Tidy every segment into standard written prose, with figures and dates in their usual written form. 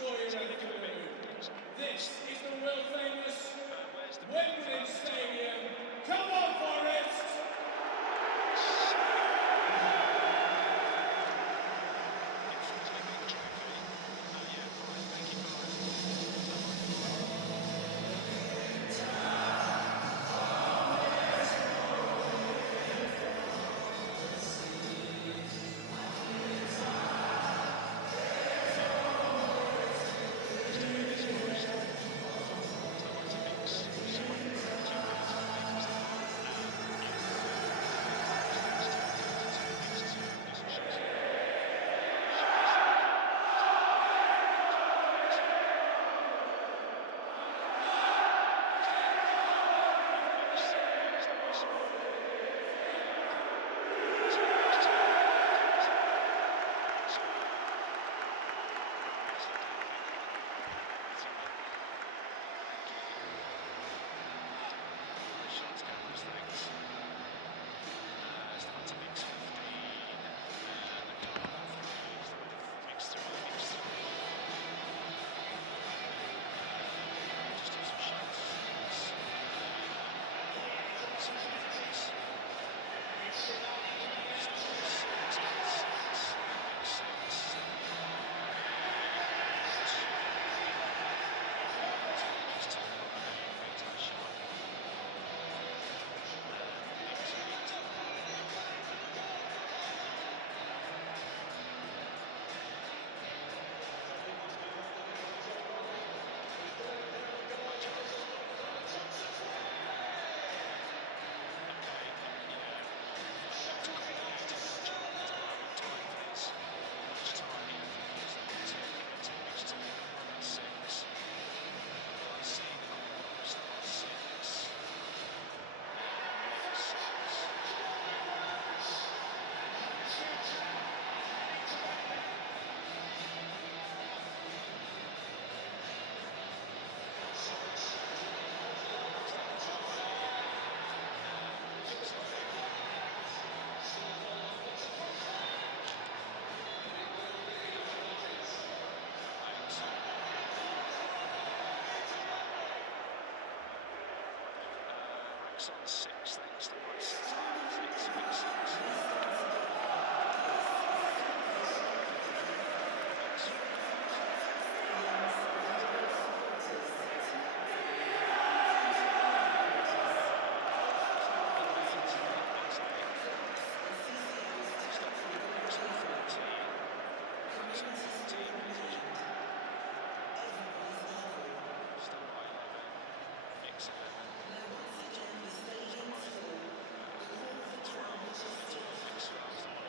for your afternoon. This is the world famous Wembley Stadium. Come on, Forest! On 6, thanks to my centre-half, it's a big 6. Mix 11,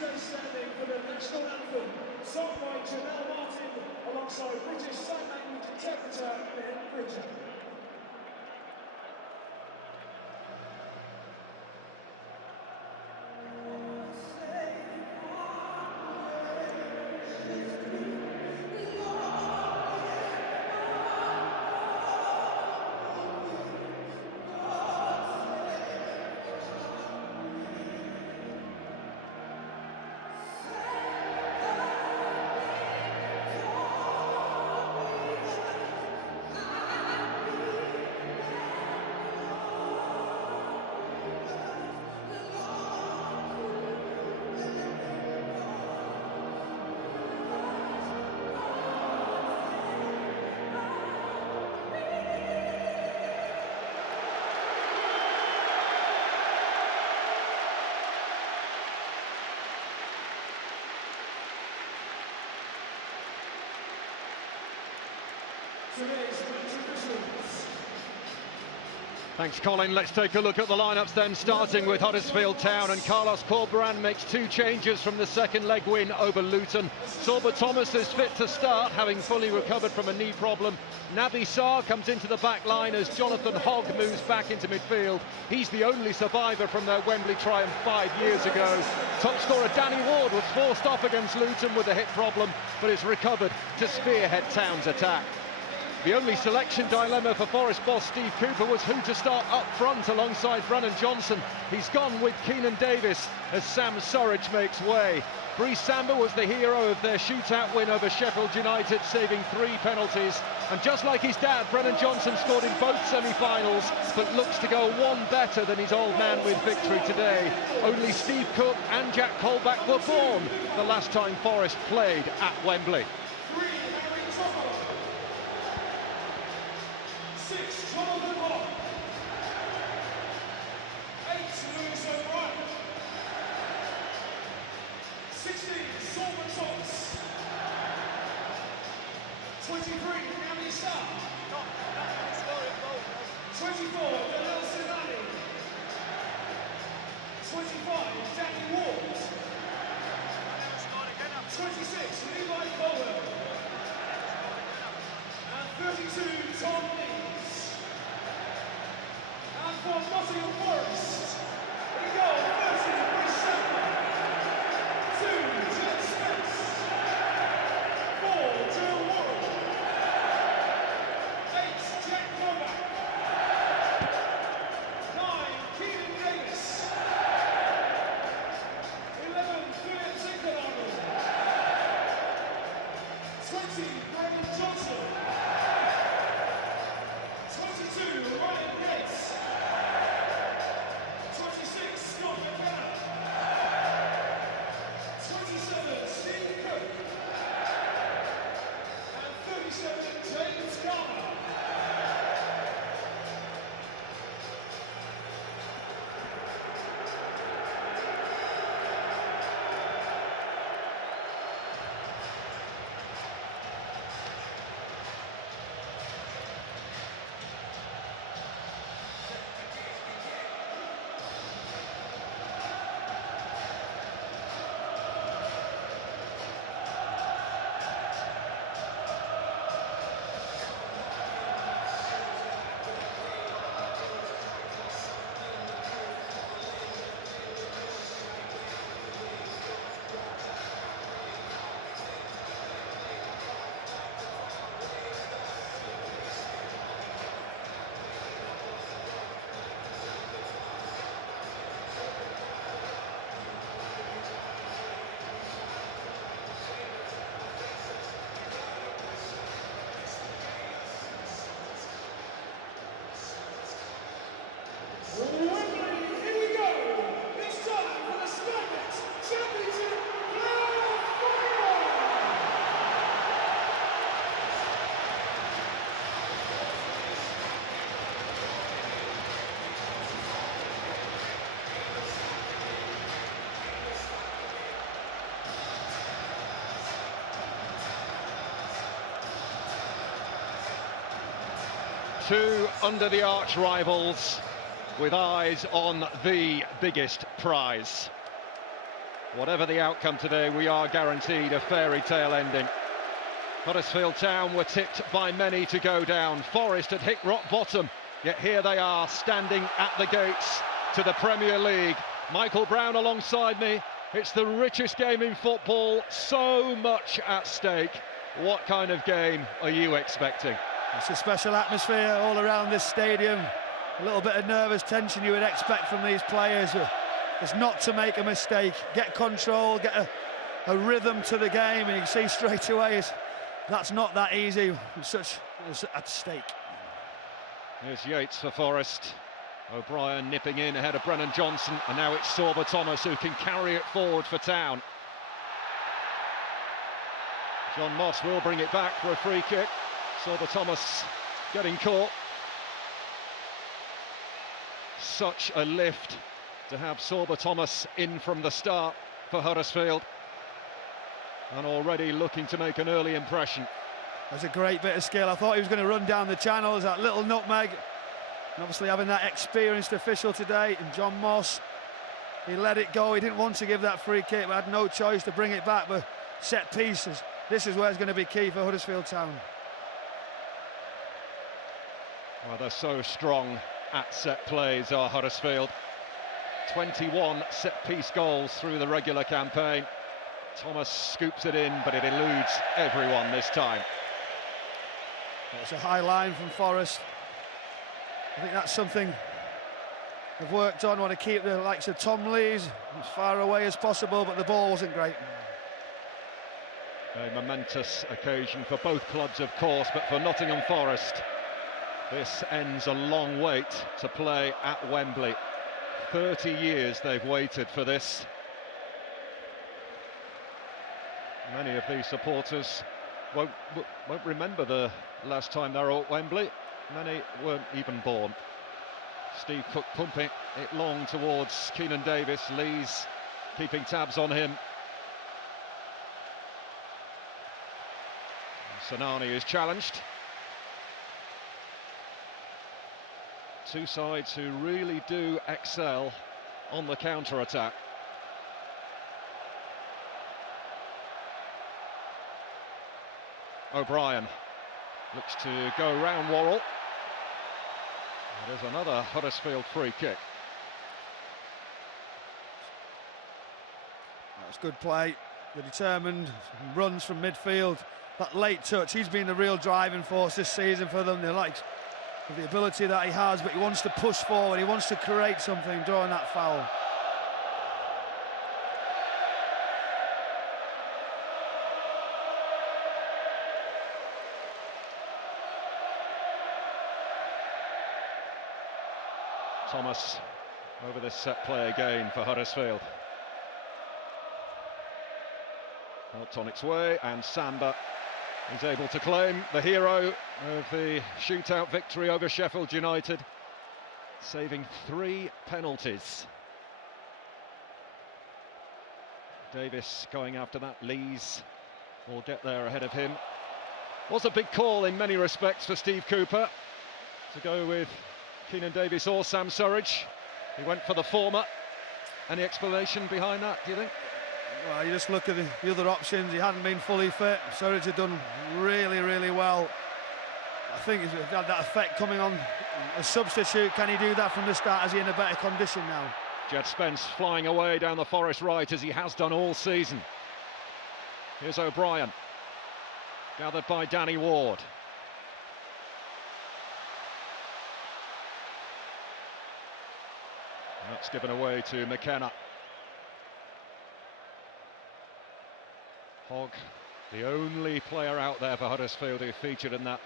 stay standing for the national anthem, sung by Janelle Martin alongside British Sign Language interpreter Ben Bridger. Thanks, Colin. Let's take a look at the lineups then, starting with Huddersfield Town, and Carlos Corberán makes 2 changes from the second leg win over Luton. Sorba Thomas is fit to start, having fully recovered from a knee problem. Naby Sarr comes into the back line as Jonathan Hogg moves back into midfield. He's the only survivor from their Wembley triumph 5 years ago. Top scorer Danny Ward was forced off against Luton with a hip problem, but is recovered to spearhead Town's attack. The only selection dilemma for Forest boss Steve Cooper was who to start up front alongside Brennan Johnson. He's gone with Keenan Davis as Sam Surridge makes way. Brice Samba was the hero of their shootout win over Sheffield United, saving 3 penalties. And just like his dad, Brennan Johnson scored in both semi-finals, but looks to go 1 better than his old man with victory today. Only Steve Cook and Jack Colback were born the last time Forest played at Wembley. 6, Jonathan Hogg. 8, Lewis O'Brien. 16, Sorba Thomas. 23, Naby Sarr. 24, Dalil Sinani. 25, Danny Ward. 26, Levi Colwell. And 32, Tom Lees. And for Nottingham Forest, we go 30, Brice Samba. 2, Jet Spence. 4, Joe Worrell. 8, Jack Colback. 9, Keenan Davis. 11, Philip Zinkelardo. 20, Brennan Johnson. 22, Ryan Yates. 26, Scott McKenna. 27, Steve Cook. And 37, James Garner. Two under the arch rivals with eyes on the biggest prize. Whatever the outcome today, we are guaranteed a fairy tale ending. Huddersfield Town were tipped by many to go down. Forest had hit rock bottom, yet here they are standing at the gates to the Premier League. Michael Brown alongside me. It's the richest game in football, so much at stake. What kind of game are you expecting? It's a special atmosphere all around this stadium. A little bit of nervous tension you would expect from these players. It's not to make a mistake, get control, get a rhythm to the game, and you can see straight away that's not that easy. It's at stake. Here's Yates for Forest. O'Brien nipping in ahead of Brennan Johnson, and now it's Sorba Thomas who can carry it forward for Town. John Moss will bring it back for a free kick. Sorba Thomas getting caught. Such a lift to have Sorba Thomas in from the start for Huddersfield, and already looking to make an early impression. That's a great bit of skill. I thought he was going to run down the channels, that little nutmeg. And obviously having that experienced official today, and John Moss, he let it go. He didn't want to give that free kick, but had no choice to bring it back. But set pieces, this is where it's going to be key for Huddersfield Town. Well, they're so strong at set plays, are Huddersfield. 21 set-piece goals through the regular campaign. Thomas scoops it in, but it eludes everyone this time. It's a high line from Forest. I think that's something they've worked on. Want to keep the likes of Tom Lees as far away as possible, but the ball wasn't great. A momentous occasion for both clubs, of course, but for Nottingham Forest, this ends a long wait to play at Wembley. 30 years they've waited for this. Many of these supporters won't remember the last time they were at Wembley. Many weren't even born. Steve Cook pumping it long towards Keenan Davis. Lees keeping tabs on him. Sanani is challenged. Two sides who really do excel on the counter-attack. O'Brien looks to go round Worrell. There's another Huddersfield free kick. That's good play. They're determined, runs from midfield. That late touch, he's been the real driving force this season for them. They like the ability that he has, but he wants to push forward, he wants to create something, drawing that foul. Thomas over this set play again for Huddersfield. Helped on its way, and Samba is able to claim the hero of the shootout victory over Sheffield United, saving 3 penalties. Davis going after that. Lees will get there ahead of him. Was a big call in many respects for Steve Cooper to go with Keenan Davis or Sam Surridge. He went for the former. Any explanation behind that, do you think? Well, you just look at the other options. He hadn't been fully fit. Surridge had done really, really well. I think he's had that effect coming on a substitute. Can he do that from the start? Is he in a better condition now? Jed Spence flying away down the Forest right, as he has done all season. Here's O'Brien, gathered by Danny Ward. And that's given away to McKenna. Hogg, the only player out there for Huddersfield who featured in that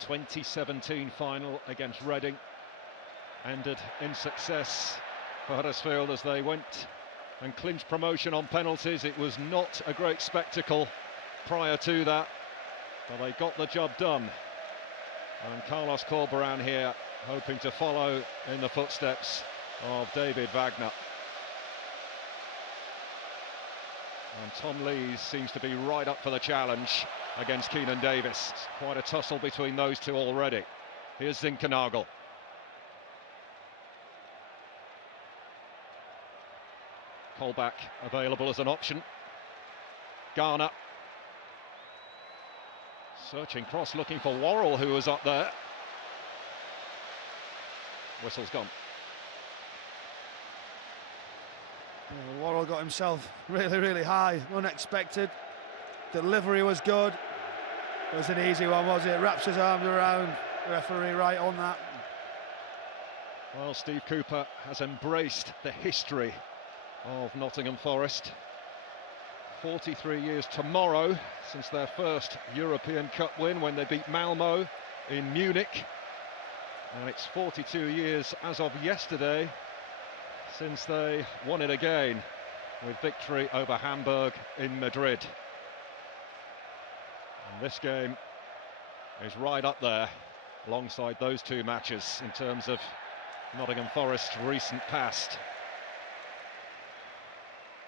2017 final against Reading. Ended in success for Huddersfield as they went and clinched promotion on penalties. It was not a great spectacle prior to that, but they got the job done. And Carlos Corberán here hoping to follow in the footsteps of David Wagner. And Tom Lees seems to be right up for the challenge against Keenan Davis. It's quite a tussle between those two already. Here's Zinkernagel. Colback available as an option. Garner. Searching cross, looking for Worrell, who was up there. Whistle's gone. Yeah, Worrell got himself really high, unexpected. Delivery was good. It was an easy one, was it? Wraps his arms around the referee right on that. Well, Steve Cooper has embraced the history of Nottingham Forest. 43 years tomorrow since their first European Cup win when they beat Malmo in Munich. And it's 42 years as of yesterday since they won it again with victory over Hamburg in Madrid. And this game is right up there alongside those two matches in terms of Nottingham Forest's recent past.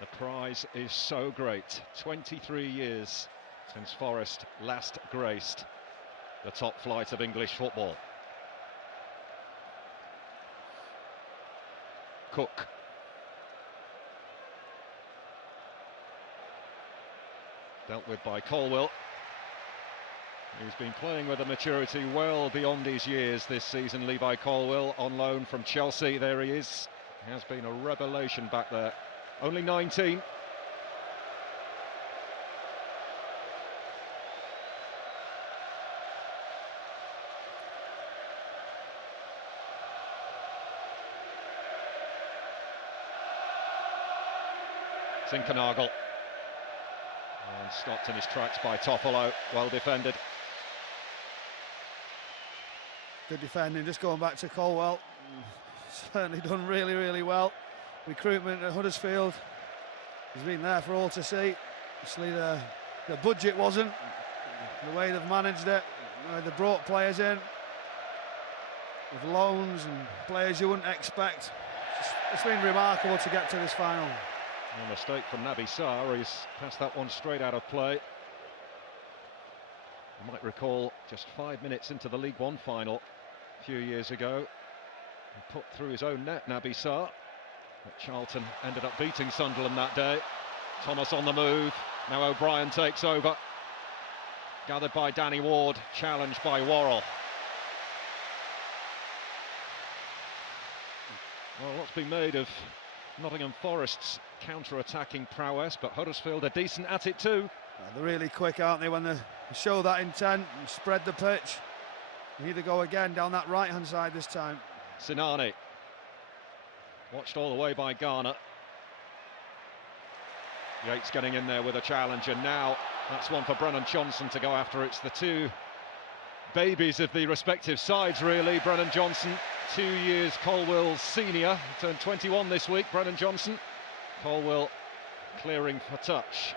The prize is so great. 23 years since Forest last graced the top flight of English football. Cook. Dealt with by Colwill. He's been playing with a maturity well beyond his years this season, Levi Colwill, on loan from Chelsea. There he is. He has been a revelation back there. Only 19. Zinkernagel. And stopped in his tracks by Toffolo. Well defended. Good defending, just going back to Colwell. Certainly done really well. Recruitment at Huddersfield has been there for all to see. Obviously the budget wasn't, the way they've managed it, they brought players in with loans and players you wouldn't expect. It's been remarkable to get to this final. A mistake from Naby Sarr. He's passed that one straight out of play. You might recall just 5 minutes into the League One final a few years ago, he put through his own net, Naby Sarr. But Charlton ended up beating Sunderland that day. Thomas on the move. Now O'Brien takes over. Gathered by Danny Ward, challenged by Worrell. Well, what's been made of Nottingham Forest's counter-attacking prowess, but Huddersfield are decent at it too. They're really quick, aren't they, when they show that intent and spread the pitch. They need to go again down that right-hand side this time. Sinani. Watched all the way by Garner. Yates getting in there with a challenge, and now that's one for Brennan Johnson to go after. It's the two babies of the respective sides, really. Brennan Johnson, 2 years Colwill's senior, he turned 21 this week, Brennan Johnson. Colwill clearing for touch.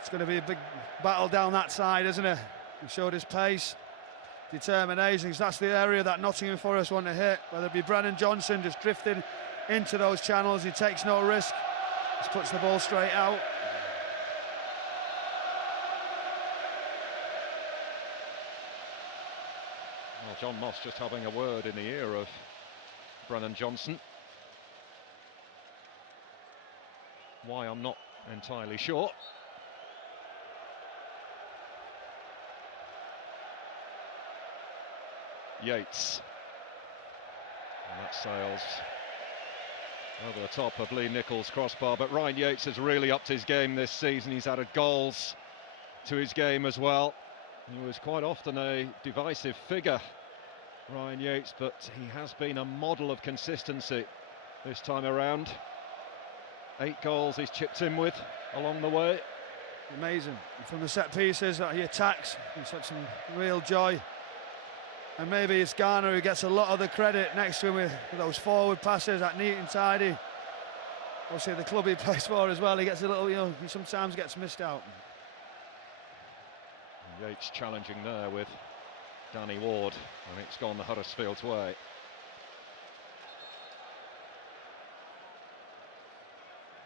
It's going to be a big battle down that side, isn't it? He showed his pace, determination. That's the area that Nottingham Forest want to hit, whether it be Brennan Johnson just drifting into those channels. He takes no risk, just puts the ball straight out. Well, John Moss just having a word in the ear of Brennan Johnson. Why, I'm not entirely sure. Yates. And that sails over the top of Lee Nichols' crossbar, but Ryan Yates has really upped his game this season. He's added goals to his game as well. He was quite often a divisive figure, Ryan Yates, but he has been a model of consistency this time around. 8 goals he's chipped in with along the way. Amazing. From the set pieces that he attacks, he's had some real joy. And maybe it's Garner who gets a lot of the credit next to him with those forward passes, that neat and tidy. Obviously the club he plays for as well, he gets a little, he sometimes gets missed out. And Yates challenging there with Danny Ward, and it's gone the Huddersfield's way.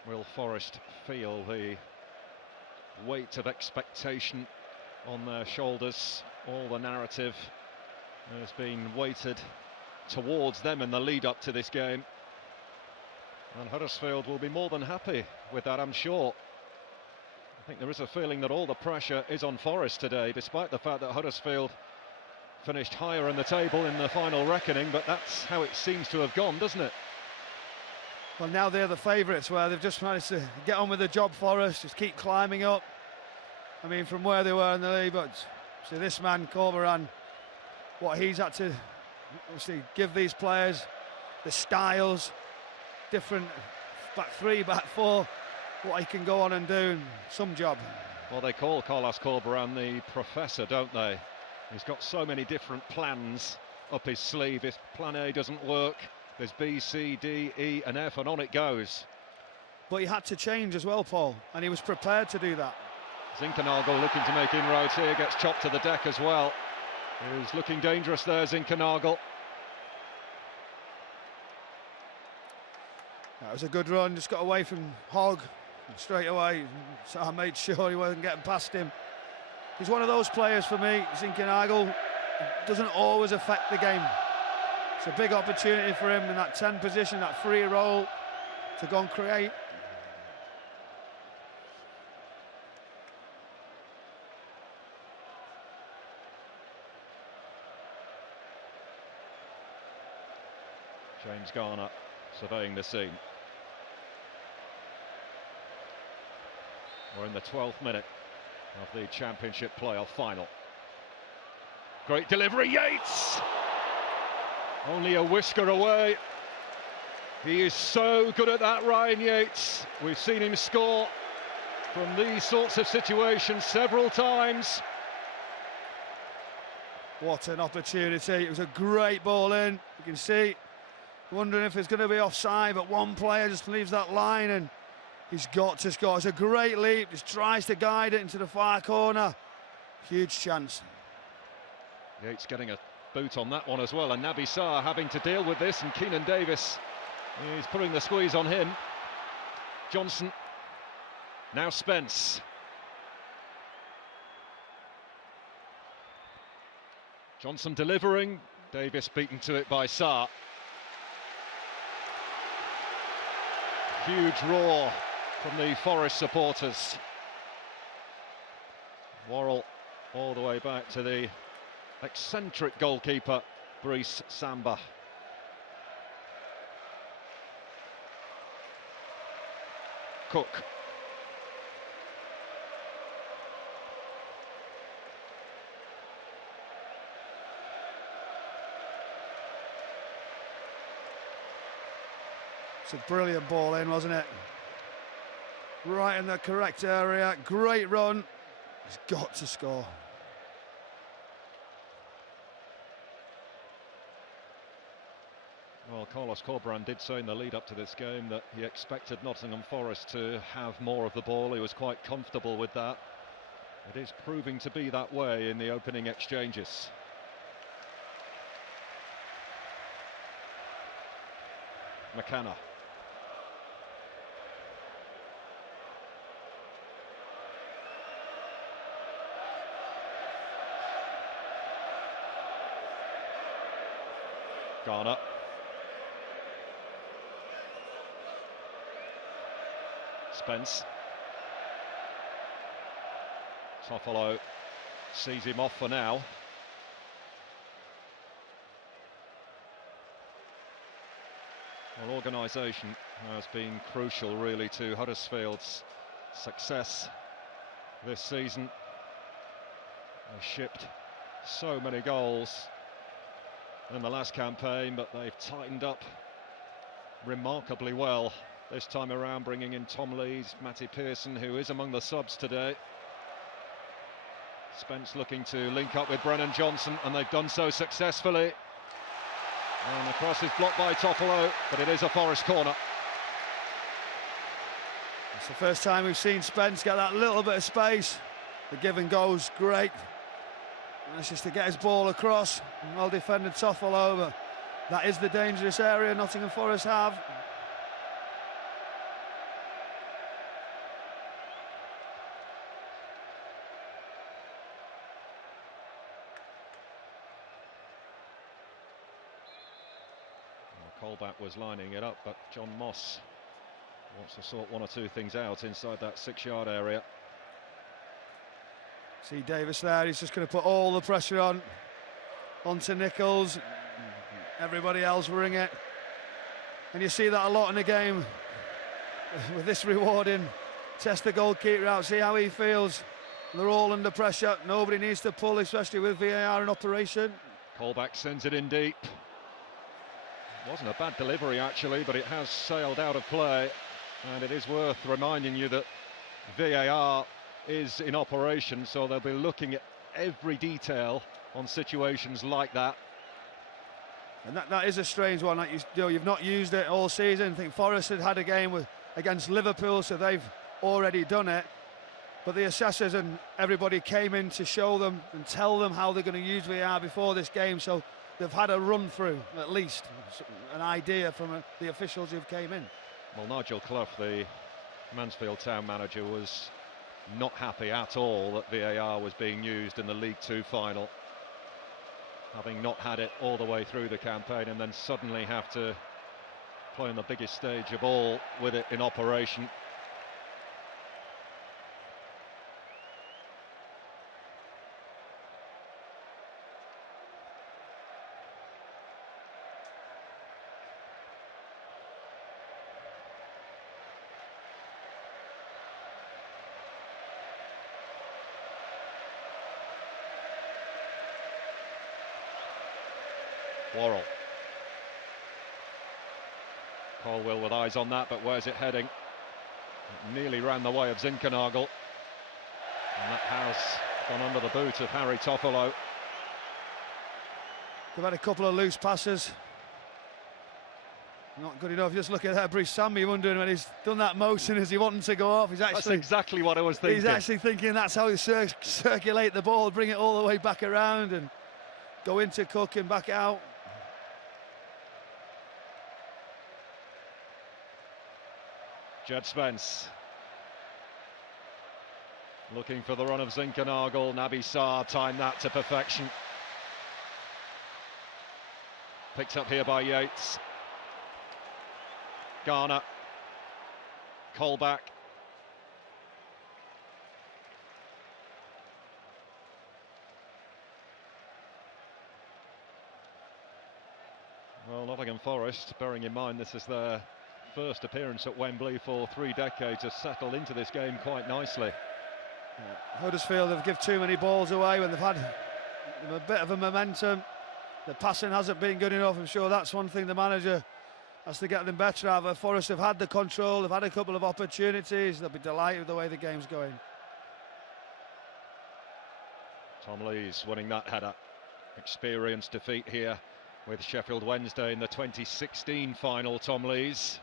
Will Forest feel the weight of expectation on their shoulders? All the narrative has been weighted towards them in the lead up to this game. And Huddersfield will be more than happy with that, I'm sure. I think there is a feeling that all the pressure is on Forest today, despite the fact that Huddersfield finished higher in the table in the final reckoning, but that's how it seems to have gone, doesn't it? Well, now they're the favourites, where they've just managed to get on with the job for us, just keep climbing up. I mean, from where they were in the league, but see this man, Corberan, what he's had to obviously give these players, the styles, different back three, back four, what he can go on and do, some job. Well, they call Carlos Corberan the professor, don't they? He's got so many different plans up his sleeve. If plan A doesn't work, there's B, C, D, E and F, and on it goes. But he had to change as well, Paul, and he was prepared to do that. Zinkernagel looking to make inroads here, gets chopped to the deck as well. He's looking dangerous there, Zinkernagel. That was a good run, just got away from Hogg straight away, so I made sure he wasn't getting past him. He's one of those players for me, Zinkernagel, doesn't always affect the game. It's a big opportunity for him in that 10 position, that free role, to go and create. James Garner surveying the scene. We're in the 12th minute of the Championship playoff final. Great delivery, Yates! Only a whisker away. He is so good at that, Ryan Yates. We've seen him score from these sorts of situations several times. What an opportunity. It was a great ball in. You can see, wondering if it's going to be offside, but one player just leaves that line and he's got to score. It's a great leap, just tries to guide it into the far corner. Huge chance. Yates getting a boot on that one as well, and Naby Sarr having to deal with this, and Keenan Davis is putting the squeeze on him. Johnson, now Spence. Johnson delivering, Davis beaten to it by Sarr. Huge roar from the Forest supporters. Worrell all the way back to the eccentric goalkeeper Brice Samba. Cook. It's a brilliant ball in, wasn't it? Right in the correct area, great run. He's got to score. Well, Carlos Corberan did say in the lead up to this game that he expected Nottingham Forest to have more of the ball. He was quite comfortable with that. It is proving to be that way in the opening exchanges. McKenna. Garner. Spence. Toffolo sees him off for now. Well, organisation has been crucial really to Huddersfield's success this season. They shipped so many goals in the last campaign, but they've tightened up remarkably well this time around, bringing in Tom Lees, Matty Pearson, who is among the subs today. Spence looking to link up with Brennan Johnson, and they've done so successfully. And the cross is blocked by Toffolo, but it is a Forest corner. It's the first time we've seen Spence get that little bit of space. The give and go's great. That's just to get his ball across. Well defended Toffolo, but that is the dangerous area Nottingham Forest have. Colback was lining it up, but John Moss Wants to sort one or two things out inside that 6-yard area. See Davis there, he's just going to put all the pressure onto Nichols. Everybody else ring it. And you see that a lot in the game with this rewarding. Test the goalkeeper out, see how he feels. They're all under pressure. Nobody needs to pull, especially with VAR in operation. Colback sends it in deep. Wasn't a bad delivery actually, but it has sailed out of play. And it is worth reminding you that VAR is in operation, so they'll be looking at every detail on situations like that. And that is a strange one. Like you've not used it all season. I think Forest had a game against Liverpool, so they've already done it. But the assessors and everybody came in to show them and tell them how they're going to use VAR before this game, so they've had a run through, at least an idea from the officials who came in. Well, Nigel Clough, the Mansfield Town manager, was not happy at all that VAR was being used in the League Two final, having not had it all the way through the campaign, and then suddenly have to play on the biggest stage of all with it in operation. Worrell. Colwill with eyes on that, but where's it heading? It nearly ran the way of Zinkernagel. And that has gone under the boot of Harry Toffolo. They've had a couple of loose passes. Not good enough. Just look at that, Bruce Sammy wondering when he's done that motion, is he wanting to go off? That's exactly what I was thinking. He's actually thinking that's how he circulate the ball, bring it all the way back around and go into Cook and back out. Jed Spence looking for the run of Zinkernagel. Naby Sarr timed that to perfection. Picked up here by Yates. Garner. Colback. Well, Nottingham Forest, bearing in mind this is their first appearance at Wembley for 3 decades, has settled into this game quite nicely. Huddersfield have given too many balls away when they've had a bit of a momentum. The passing hasn't been good enough. I'm sure that's one thing the manager has to get them better at. But Forest have had the control, they've had a couple of opportunities. They'll be delighted with the way the game's going. Tom Lees winning that header. Experienced defeat here with Sheffield Wednesday in the 2016 final. Tom Lees.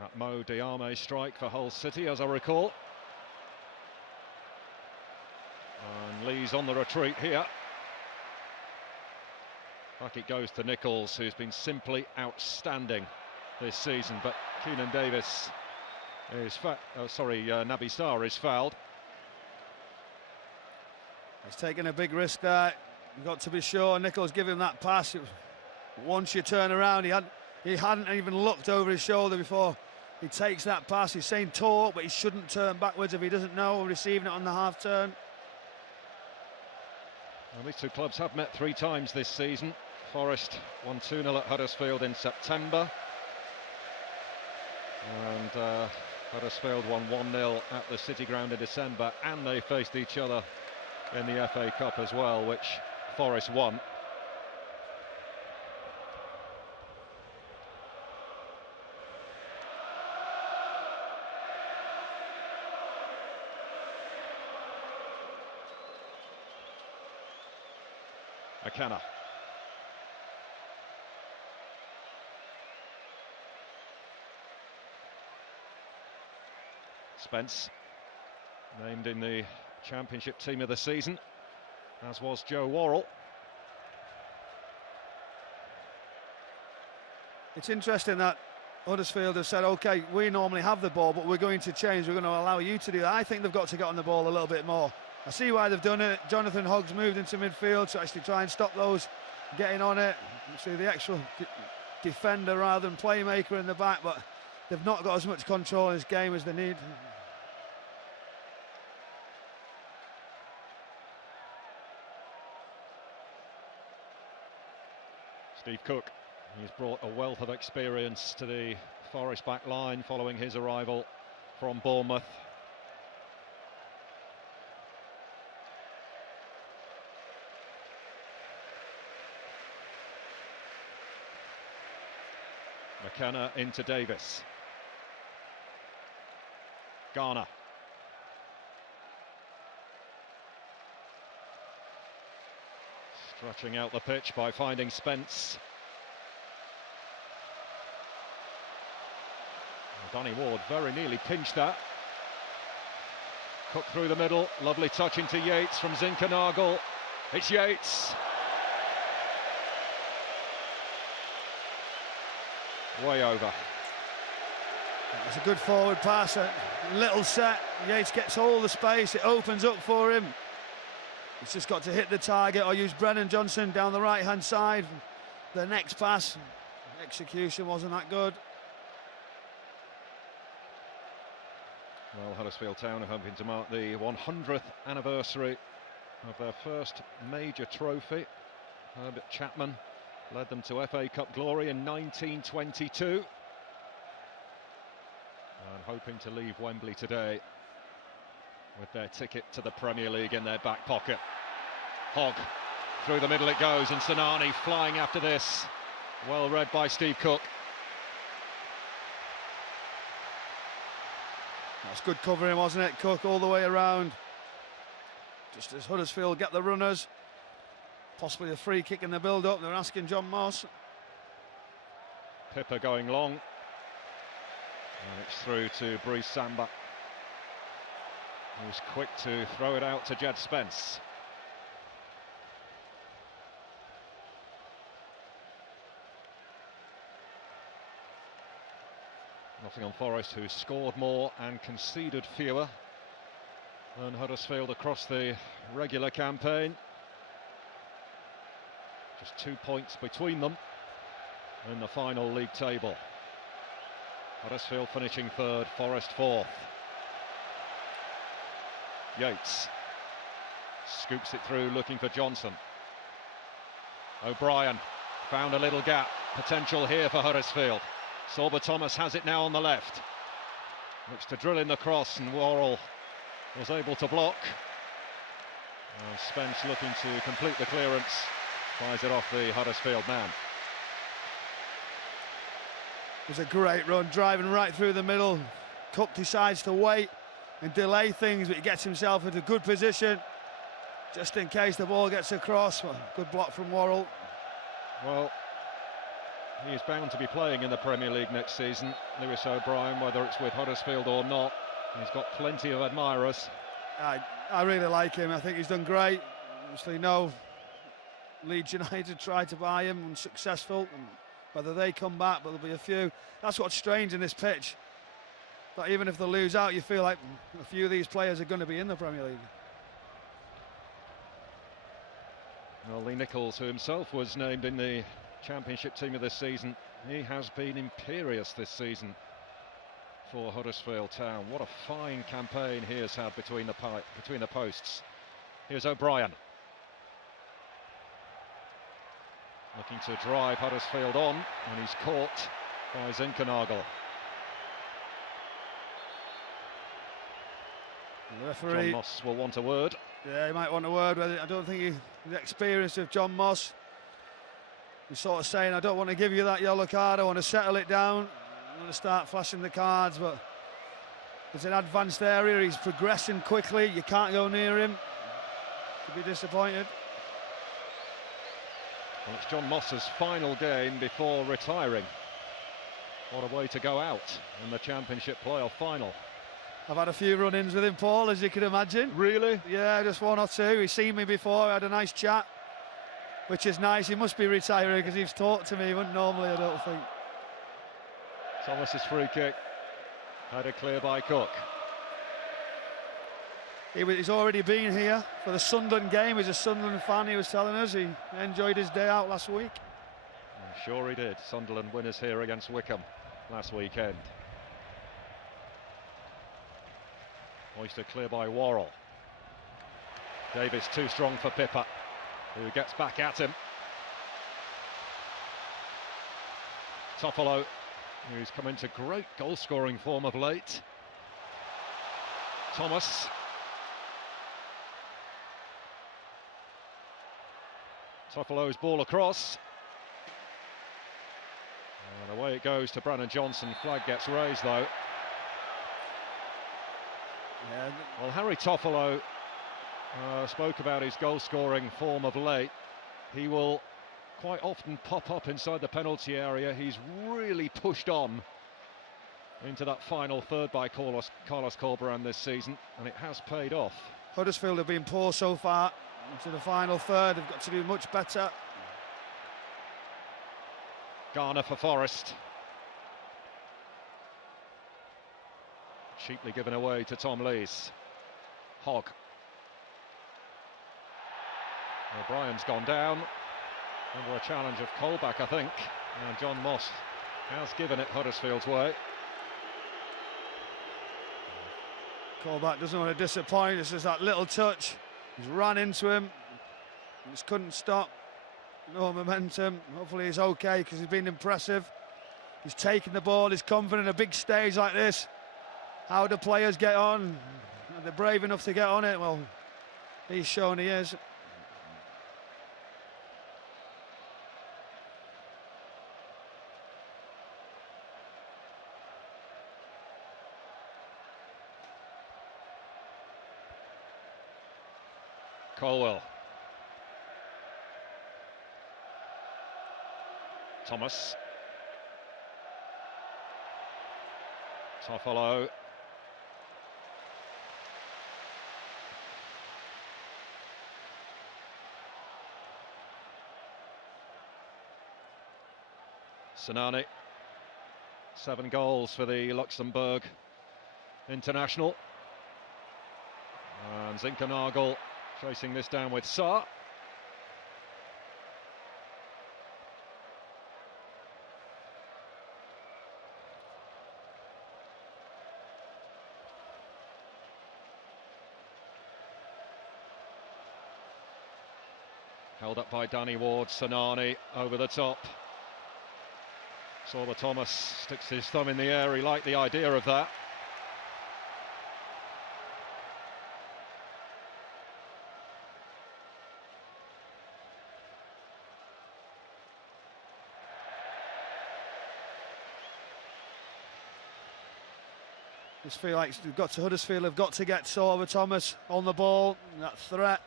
That Mo Diame strike for Hull City, as I recall. And Lees on the retreat here. Back it goes to Nichols, who's been simply outstanding this season. But Keenan Davis is Naby Sarr is fouled. He's taking a big risk there. You've got to be sure. Nichols give him that pass. Once you turn around, he hadn't even looked over his shoulder before he takes that pass. He's saying talk, but he shouldn't turn backwards if he doesn't know receiving it on the half turn. Well, these two clubs have met 3 times this season. Forest won 2-0 at Huddersfield in September. And Huddersfield won 1-0 at the City Ground in December. And they faced each other in the FA Cup as well, which Forest won. McKenna. Spence, named in the Championship team of the season, as was Joe Worrell. It's interesting that Huddersfield have said, OK, we normally have the ball, but we're going to change. We're going to allow you to do that. I think they've got to get on the ball a little bit more. I see why they've done it. Jonathan Hoggs moved into midfield to actually try and stop those getting on it. You see the actual defender rather than playmaker in the back, but they've not got as much control in this game as they need. Steve Cook, he's brought a wealth of experience to the Forest back line following his arrival from Bournemouth. McKenna into Davis. Garner. Stretching out the pitch by finding Spence. Danny Ward very nearly pinched that. Cook through the middle, lovely touch into Yates from Zinkernagel. It's Yates. Way over. It's a good forward pass, a little set. Yates gets all the space, it opens up for him. He's just got to hit the target or use Brennan Johnson down the right hand side. The next pass, execution wasn't that good. Well, Huddersfield Town are hoping to mark the 100th anniversary of their first major trophy. Herbert Chapman led them to FA Cup glory in 1922. And hoping to leave Wembley today with their ticket to the Premier League in their back pocket. Hogg, through the middle it goes, and Sinani flying after this. Well read by Steve Cook. That's good covering, wasn't it? Cook all the way around. Just as Huddersfield get the runners. Possibly a free kick in the build-up. They're asking John Moss. Pippa going long. And it's through to Bruce Samba, who's quick to throw it out to Jed Spence. Nottingham Forest, who scored more and conceded fewer than Huddersfield across the regular campaign. Just 2 points between them in the final league table. Huddersfield finishing third, Forest fourth. Yates scoops it through, looking for Johnson. O'Brien found a little gap, potential here for Huddersfield. Sorba Thomas has it now on the left. Looks to drill in the cross, and Worrell was able to block. And Spence looking to complete the clearance, fires it off the Huddersfield man. It was a great run, driving right through the middle. Cook decides to wait and delay things, but he gets himself into good position just in case the ball gets across. Well, good block from Worrell. Well, he is bound to be playing in the Premier League next season, Lewis O'Brien, whether it's with Huddersfield or not. He's got plenty of admirers. I really like him. I think he's done great. Obviously, no, Leeds United tried to buy him, unsuccessful. And whether they come back, but there'll be a few. That's what's strange in this pitch. But even if they lose out, you feel like a few of these players are going to be in the Premier League. Well, Lee Nichols, who himself was named in the Championship team of this season, he has been imperious this season for Huddersfield Town. What a fine campaign he has had between the posts. Here's O'Brien, looking to drive Huddersfield on, and he's caught by Zinkernagel. The referee, John Moss will want a word. Yeah, he might want a word with it. I don't think the experience of John Moss. He's sort of saying, I don't want to give you that yellow card, I want to settle it down. I want to start flashing the cards, but it's an advanced area, he's progressing quickly, you can't go near him. Could be disappointed. Well, it's John Moss's final game before retiring. What a way to go out in the Championship playoff final. I've had a few run-ins with him, Paul, as you can imagine. Really? Yeah, just one or two. He's seen me before, I had a nice chat, which is nice. He must be retiring because he's talked to me. He wouldn't normally, I don't think. Thomas's free kick, headed clear by Cook. He's already been here for the Sunderland game. He's a Sunderland fan, he was telling us. He enjoyed his day out last week. Sure he did. Sunderland winners here against Wickham last weekend. Hoisted clear by Worrell. Davis too strong for Pippa, who gets back at him. Toffolo, who's come into great goal-scoring form of late. Thomas. Toffolo's ball across. And away it goes to Brandon Johnson. Flag gets raised though. Yeah. Well, Harry Toffolo spoke about his goal-scoring form of late. He will quite often pop up inside the penalty area. He's really pushed on into that final third by Carlos Corberán this season, and it has paid off. Huddersfield have been poor so far into the final third. They've got to do much better. Garner for Forest. Cheaply given away to Tom Lees. Hogg. O'Brien's gone down under a challenge of Colback, I think, and John Moss has given it Huddersfield's way. Colback doesn't want to disappoint. This is that little touch. He's ran into him. He just couldn't stop. No momentum. Hopefully he's okay because he's been impressive. He's taken the ball. He's confident. A big stage like this. How do players get on? Are they brave enough to get on it? Well, he's shown he is. Colwell. Thomas. Toffolo. Sinani. 7 goals for the Luxembourg international. And Zinkernagel chasing this down with Sarr. Held up by Danny Ward. Sinani over the top. Sorba Thomas sticks his thumb in the air. He liked the idea of that. Just feel like Huddersfield have got to get Sorba Thomas on the ball. That threat,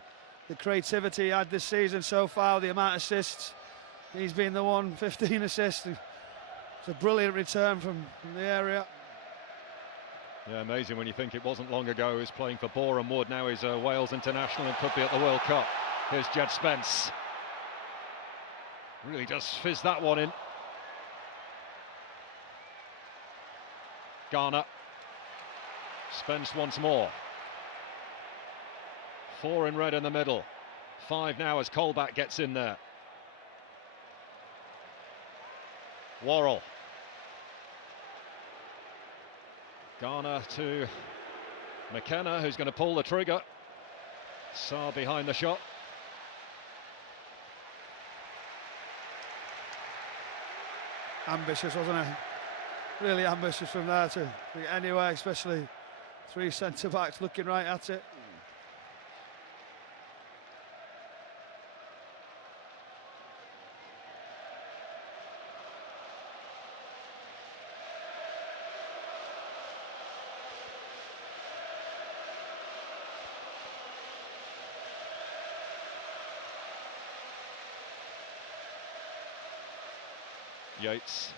the creativity he had this season so far, the amount of assists. He's been the one, 15 assists. It's a brilliant return from the area. Yeah, amazing when you think it wasn't long ago he was playing for Boreham Wood. Now he's a Wales international and could be at the World Cup. Here's Jed Spence. Really does fizz that one in. Garner. Spence once more. 4 in red in the middle. 5 now as Colback gets in there. Worrell. Garner to McKenna, who's going to pull the trigger. Sarr behind the shot. Ambitious, wasn't it? Really ambitious from there to get anywhere, especially 3 centre-backs looking right at it. Yates.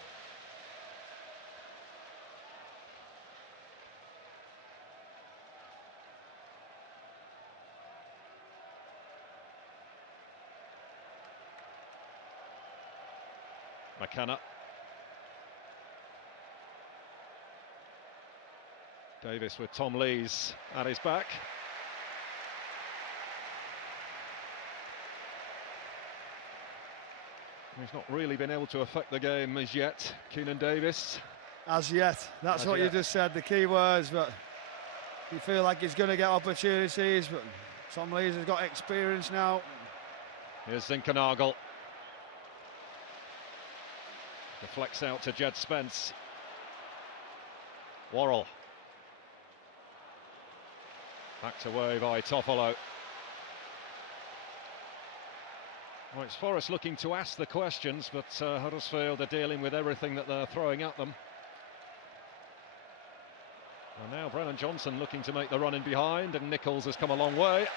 McKenna. Davis with Tom Lees at his back. He's not really been able to affect the game as yet, Keenan Davis. As yet, that's what you just said, the key words, but you feel like he's going to get opportunities, but Tom Lees has got experience now. Here's Zinkernagel. Deflects out to Jed Spence. Worrell. Backed away by Toffolo. Well, it's Forest looking to ask the questions, but Huddersfield are dealing with everything that they're throwing at them. And now Brennan Johnson looking to make the run in behind, and Nichols has come a long way.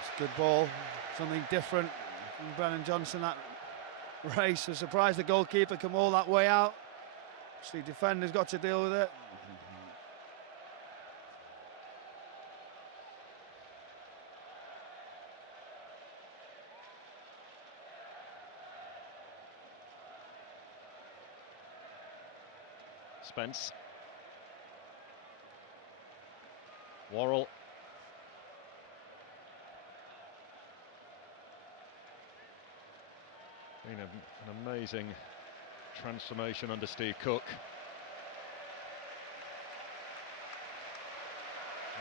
It's a good ball, something different from Brennan Johnson. That race, was surprised the goalkeeper come all that way out. The defender's got to deal with it. Spence. Worrell. Been an amazing transformation under Steve Cook.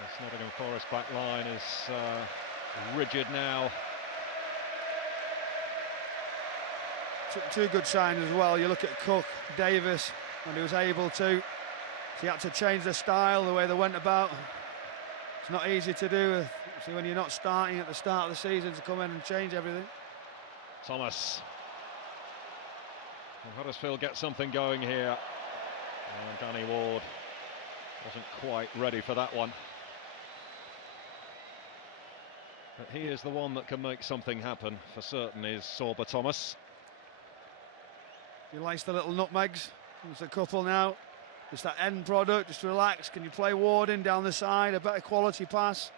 This Nottingham Forest back line is rigid now. Two good signs as well. You look at Cook, Davis, when he was able to. So he had to change the style, the way they went about. It's not easy to do. See, when you're not starting at the start of the season, to come in and change everything. Thomas. And Huddersfield get something going here. And Danny Ward wasn't quite ready for that one. But he is the one that can make something happen for certain, is Sorba Thomas. He likes the little nutmegs. There's a couple now. Just that end product, just relax. Can you play Ward in down the side? A better quality pass.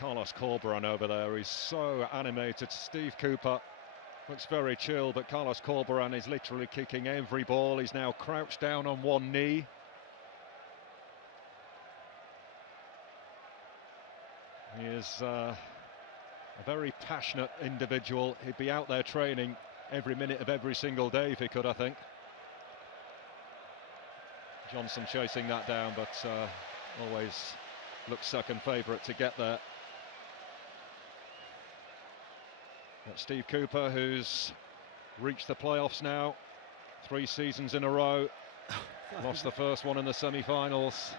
Carlos Corberan over there, he's so animated. Steve Cooper looks very chill, but Carlos Corberan is literally kicking every ball. He's now crouched down on one knee. He is a very passionate individual. He'd be out there training every minute of every single day if he could, I think. Johnson chasing that down, but always looks second favourite to get there. Got Steve Cooper, who's reached the playoffs now, 3 seasons in a row. Lost the first one in the semi-finals,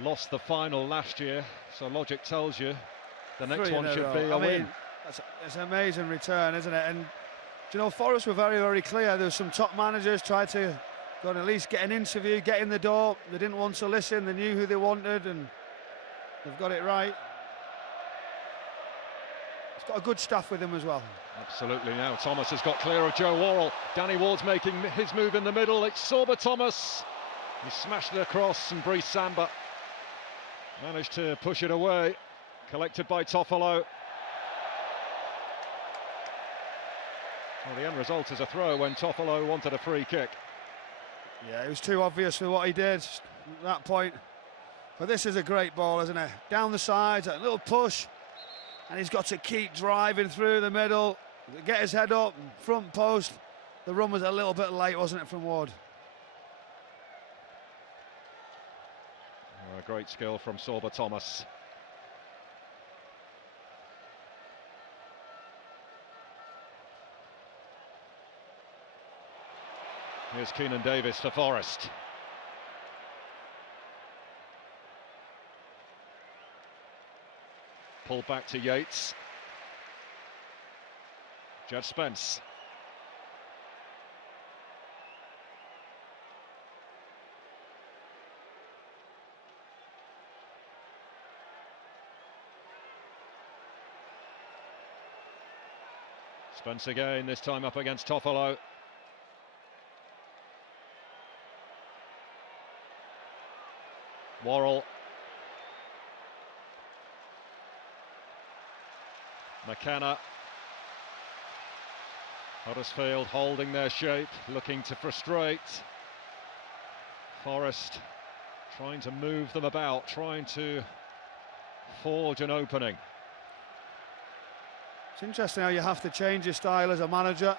lost the final last year, so logic tells you the next one should be a win. It's an amazing return, isn't it? And do you know, Forest were very, very clear. There was some top managers tried to go and at least get an interview, get in the door. They didn't want to listen, they knew who they wanted, and they've got it right. He's got a good staff with him as well. Absolutely. Now Thomas has got clear of Joe Worrell. Danny Ward's making his move in the middle. It's Sorba Thomas. He smashed it across, and Brice Samba managed to push it away. Collected by Toffolo. Well, the end result is a throw when Toffolo wanted a free kick. Yeah, it was too obvious for what he did at that point. But this is a great ball, isn't it? Down the sides, a little push. And he's got to keep driving through the middle, get his head up, front post. The run was a little bit late, wasn't it, from Ward? Oh, a great skill from Sorba Thomas. Here's Keenan Davis for Forest. Pulled back to Yates. Jed Spence. Spence again, this time up against Toffolo. Worrell. McKenna. Huddersfield holding their shape, looking to frustrate. Forest trying to move them about, trying to forge an opening. It's interesting how you have to change your style as a manager.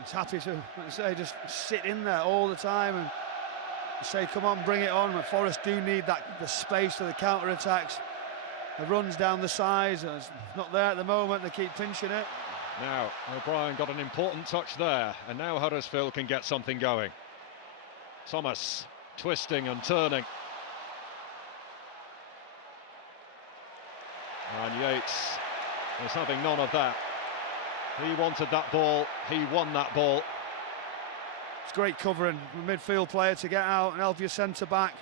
He's happy to, like I say, just sit in there all the time and say, come on, bring it on. But Forest do need the space for the counter-attacks. The runs down the sides, it's not there at the moment, they keep pinching it. Now, O'Brien got an important touch there, and now Huddersfield can get something going. Thomas twisting and turning. And Yates is having none of that. He wanted that ball, he won that ball. It's great covering from a midfield player to get out and help your centre back.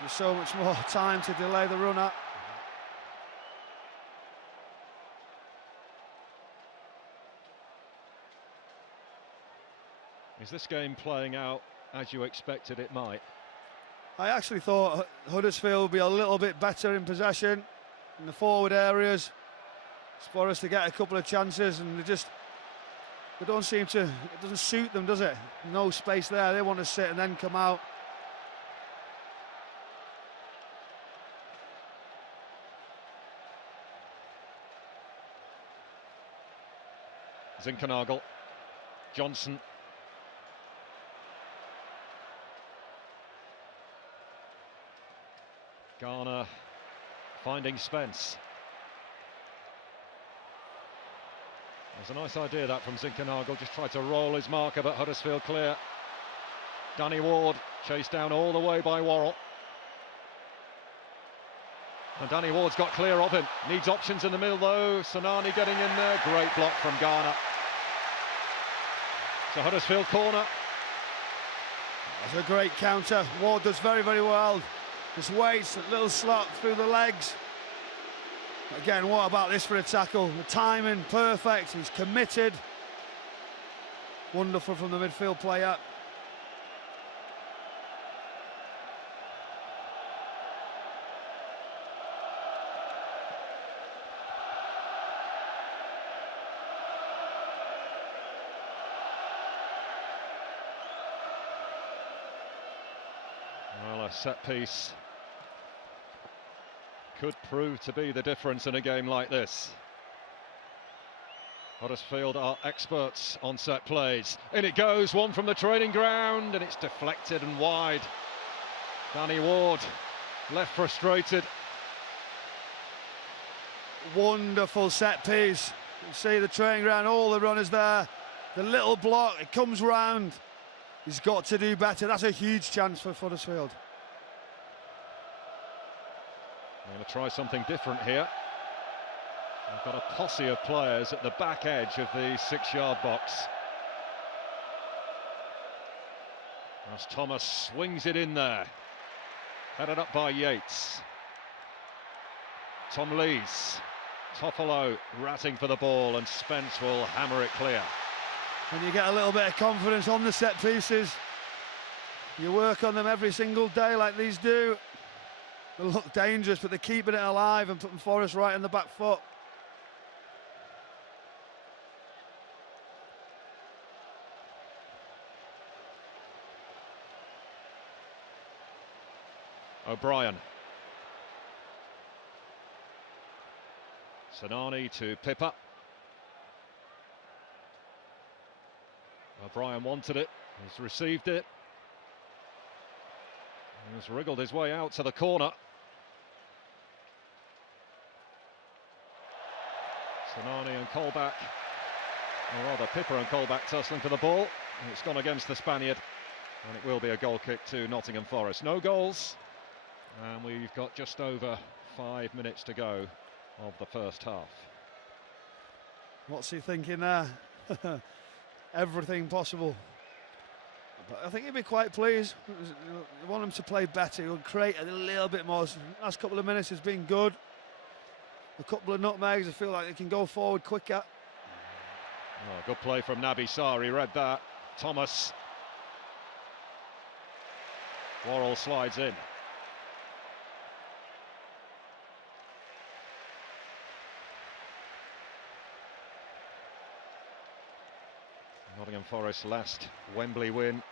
There's so much more time to delay the run up. Is this game playing out as you expected it might? I actually thought Huddersfield would be a little bit better in possession in the forward areas. For us to get a couple of chances, and they don't seem to, it doesn't suit them, does it? No space there, they want to sit and then come out. Zinkernagel, Johnson. Garner finding Spence. There's a nice idea that from Zinkernagel, just tried to roll his marker, but Huddersfield clear. Danny Ward chased down all the way by Worrell. And Danny Ward's got clear of him. Needs options in the middle though. Sonani getting in there. Great block from Garner. So Huddersfield corner. That's a great counter. Ward does very, very well. Just waits, a little slot through the legs. Again, what about this for a tackle? The timing, perfect, he's committed. Wonderful from the midfield player. Well, a set piece could prove to be the difference in a game like this. Huddersfield are experts on set plays. In it goes, one from the training ground, and it's deflected and wide. Danny Ward left frustrated. Wonderful set piece. You see the training ground, all the runners there. The little block, it comes round. He's got to do better. That's a huge chance for Huddersfield. I'm going to try something different here. I've got a posse of players at the back edge of the 6-yard box. As Thomas swings it in there. Headed up by Yates. Tom Lees. Toffolo ratting for the ball, and Spence will hammer it clear. When you get a little bit of confidence on the set pieces, you work on them every single day like these do. They look dangerous, but they're keeping it alive and putting Forest right in the back foot. O'Brien. Sonani to Pippa. O'Brien wanted it, he's received it. He's wriggled his way out to the corner. Sonani and Colback, or rather Pippa and Colback tussling for the ball. And it's gone against the Spaniard, and it will be a goal kick to Nottingham Forest. No goals, and we've got just over 5 minutes to go of the first half. What's he thinking there? Everything possible. But I think he'd be quite pleased. You want him to play better, he'll create a little bit more. Last couple of minutes has been good. A couple of nutmegs, I feel like they can go forward quicker. Oh, good play from Naby Sarr, he read that. Thomas. Worrell slides in. Nottingham Forest last Wembley win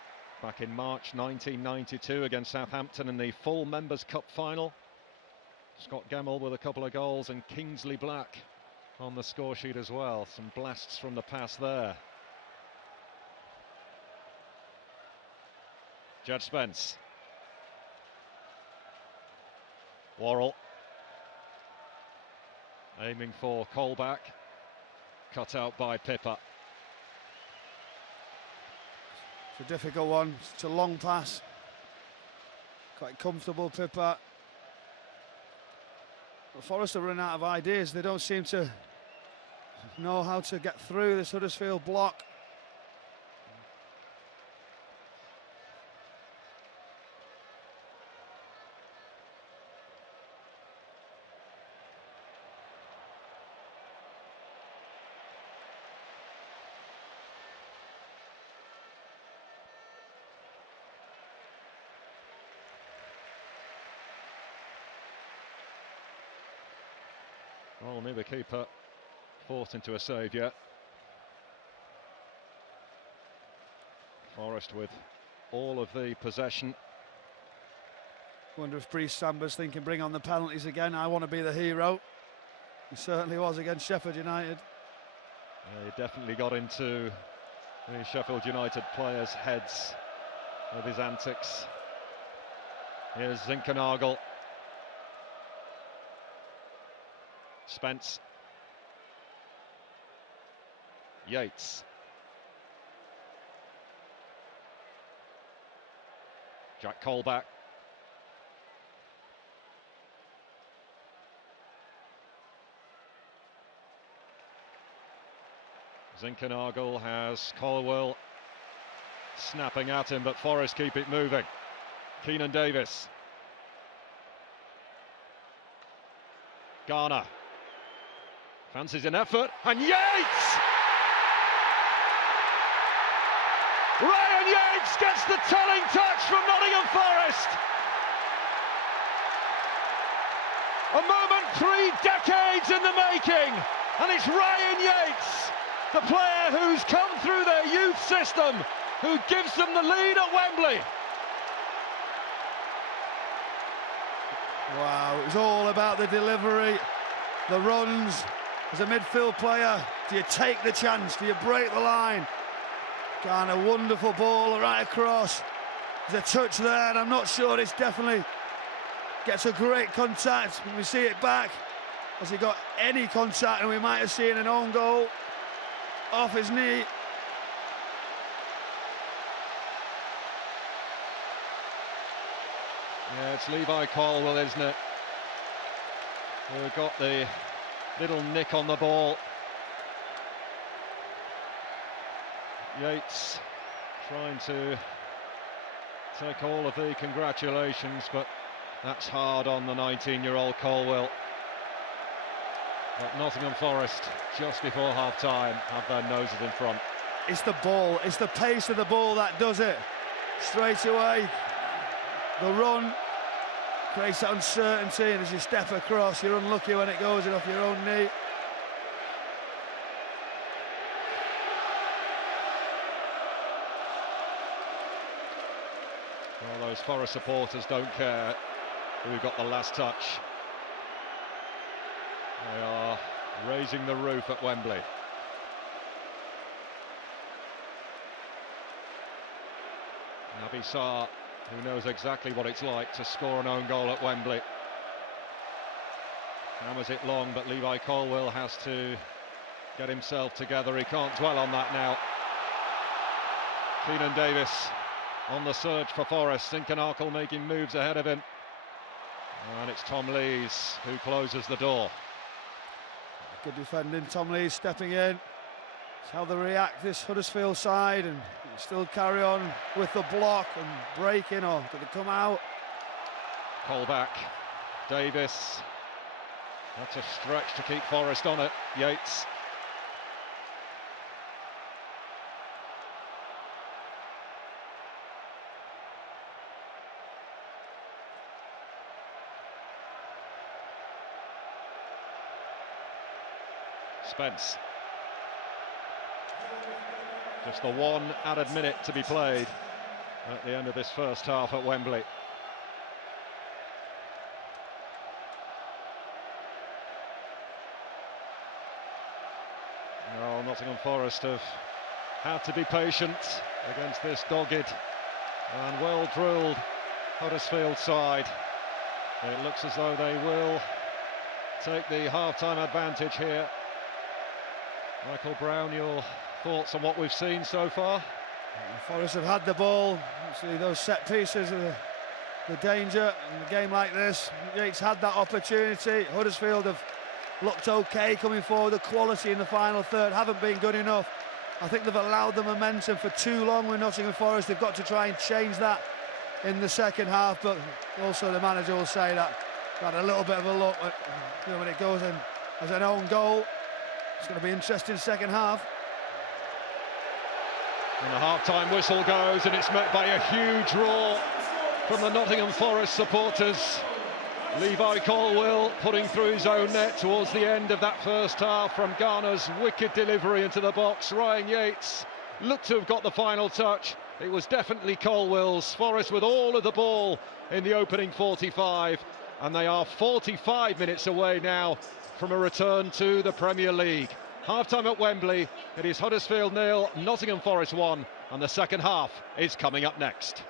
back in March 1992 against Southampton in the full Members' Cup final. Scott Gemmell with a couple of goals and Kingsley Black on the score sheet as well. Some blasts from the pass there. Jed Spence. Worrell. Aiming for Colback. Cut out by Pippa. It's a difficult one. It's a long pass. Quite comfortable, Pippa. But Forest are running out of ideas. They don't seem to know how to get through this Huddersfield block. Well, neither keeper forced into a save yet. Forest with all of the possession. Wonder if Brice Samba's thinking bring on the penalties again. I want to be the hero. He certainly was against Sheffield United. He definitely got into the Sheffield United players' heads with his antics. Here's Zinkernagel. Spence. Yates. Jack Colback. Zinkernagel has Colwell snapping at him, but Forest keep it moving. Keenan Davis. Garner. Fancies an effort, and Yates! Ryan Yates gets the telling touch from Nottingham Forest. A moment 3 decades in the making, and it's Ryan Yates, the player who's come through their youth system, who gives them the lead at Wembley. Wow, it was all about the delivery, the runs. As a midfield player, do you take the chance? Do you break the line? Kind of wonderful ball right across. There's a touch there, and I'm not sure it's definitely gets a great contact. When we see it back, has he got any contact? And we might have seen an own goal off his knee. Yeah, it's Levi Colwell, isn't it? Who got the little nick on the ball. Yates trying to take all of the congratulations, but that's hard on the 19-year-old Colwell. But Nottingham Forest, just before half-time, have their noses in front. It's the ball, it's the pace of the ball that does it. Straight away, the run creates that uncertainty, and as you step across, you're unlucky when it goes in off your own knee. Well, those Forest supporters don't care who got the last touch. They are raising the roof at Wembley. Naby Sarr, who knows exactly what it's like to score an own goal at Wembley. Hammers it long, but Levi Colwell has to get himself together. He can't dwell on that now. Keenan Davis on the surge for Forest. Zinkernagel making moves ahead of him. And it's Tom Lees who closes the door. Good defending, Tom Lees stepping in. It's how they react, this Huddersfield side, and still carry on with the block and breaking, or did they come out? Colback, Davis. That's a stretch to keep Forest on it. Yates. Spence. Just the one added minute to be played at the end of this first half at Wembley. Well, Nottingham Forest have had to be patient against this dogged and well-drilled Huddersfield side. It looks as though they will take the half-time advantage here. Michael Brown, your thoughts on what we've seen so far? Forest have had the ball. See those set pieces are the danger in a game like this. Yates had that opportunity. Huddersfield have looked okay coming forward. The quality in the final third haven't been good enough. I think they've allowed the momentum for too long with Nottingham Forest. They've got to try and change that in the second half, but also the manager will say that had a little bit of a look at, when it goes in as an own goal. It's going to be interesting second half. And the half-time whistle goes, and it's met by a huge roar from the Nottingham Forest supporters. Levi Colwill putting through his own net towards the end of that first half from Garner's wicked delivery into the box. Ryan Yates looked to have got the final touch. It was definitely Colwill's. Forest with all of the ball in the opening 45, and they are 45 minutes away now from a return to the Premier League. Half-time at Wembley. It is Huddersfield 0, Nottingham Forest 1, and the second half is coming up next.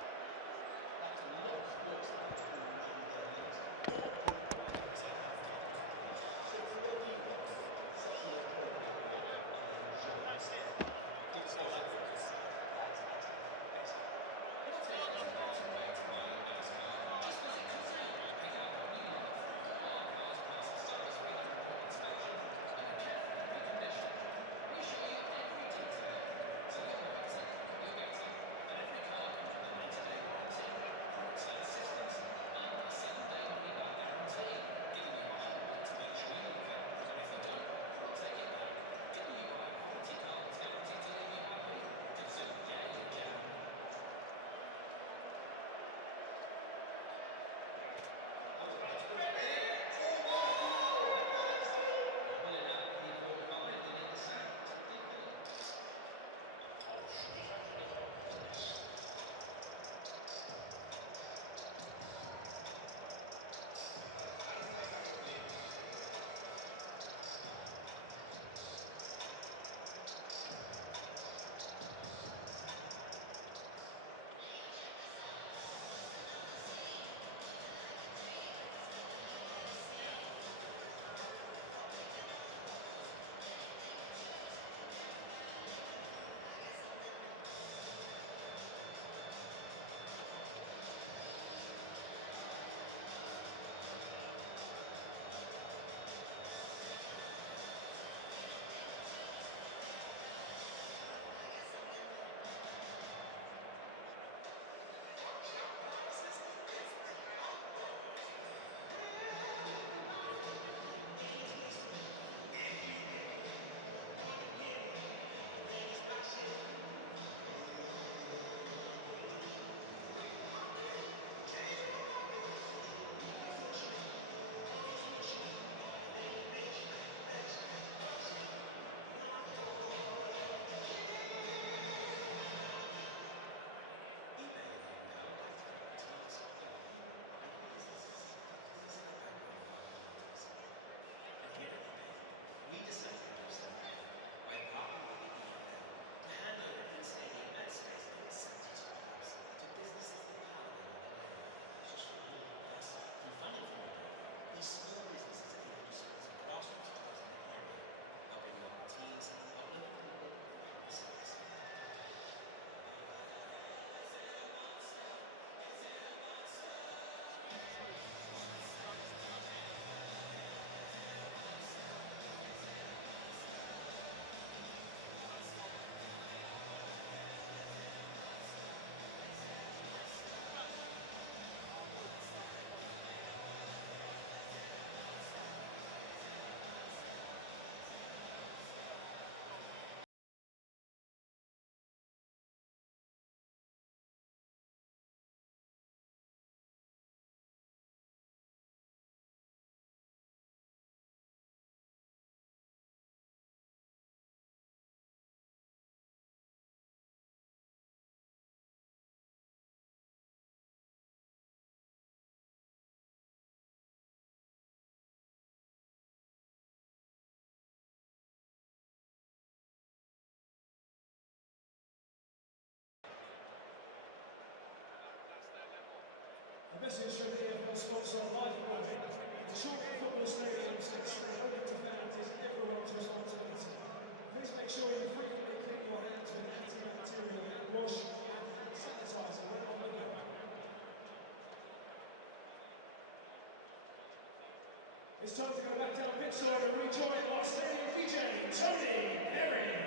A message from the NFL sponsor Life Project. To shorten football stadiums and stay open to fans is everyone's responsibility. Please make sure you frequently clean your hands with antibacterial hand wash and sanitizer when on the go. It's time to go back down pitch side and rejoin our stadium DJ, Tony Perry.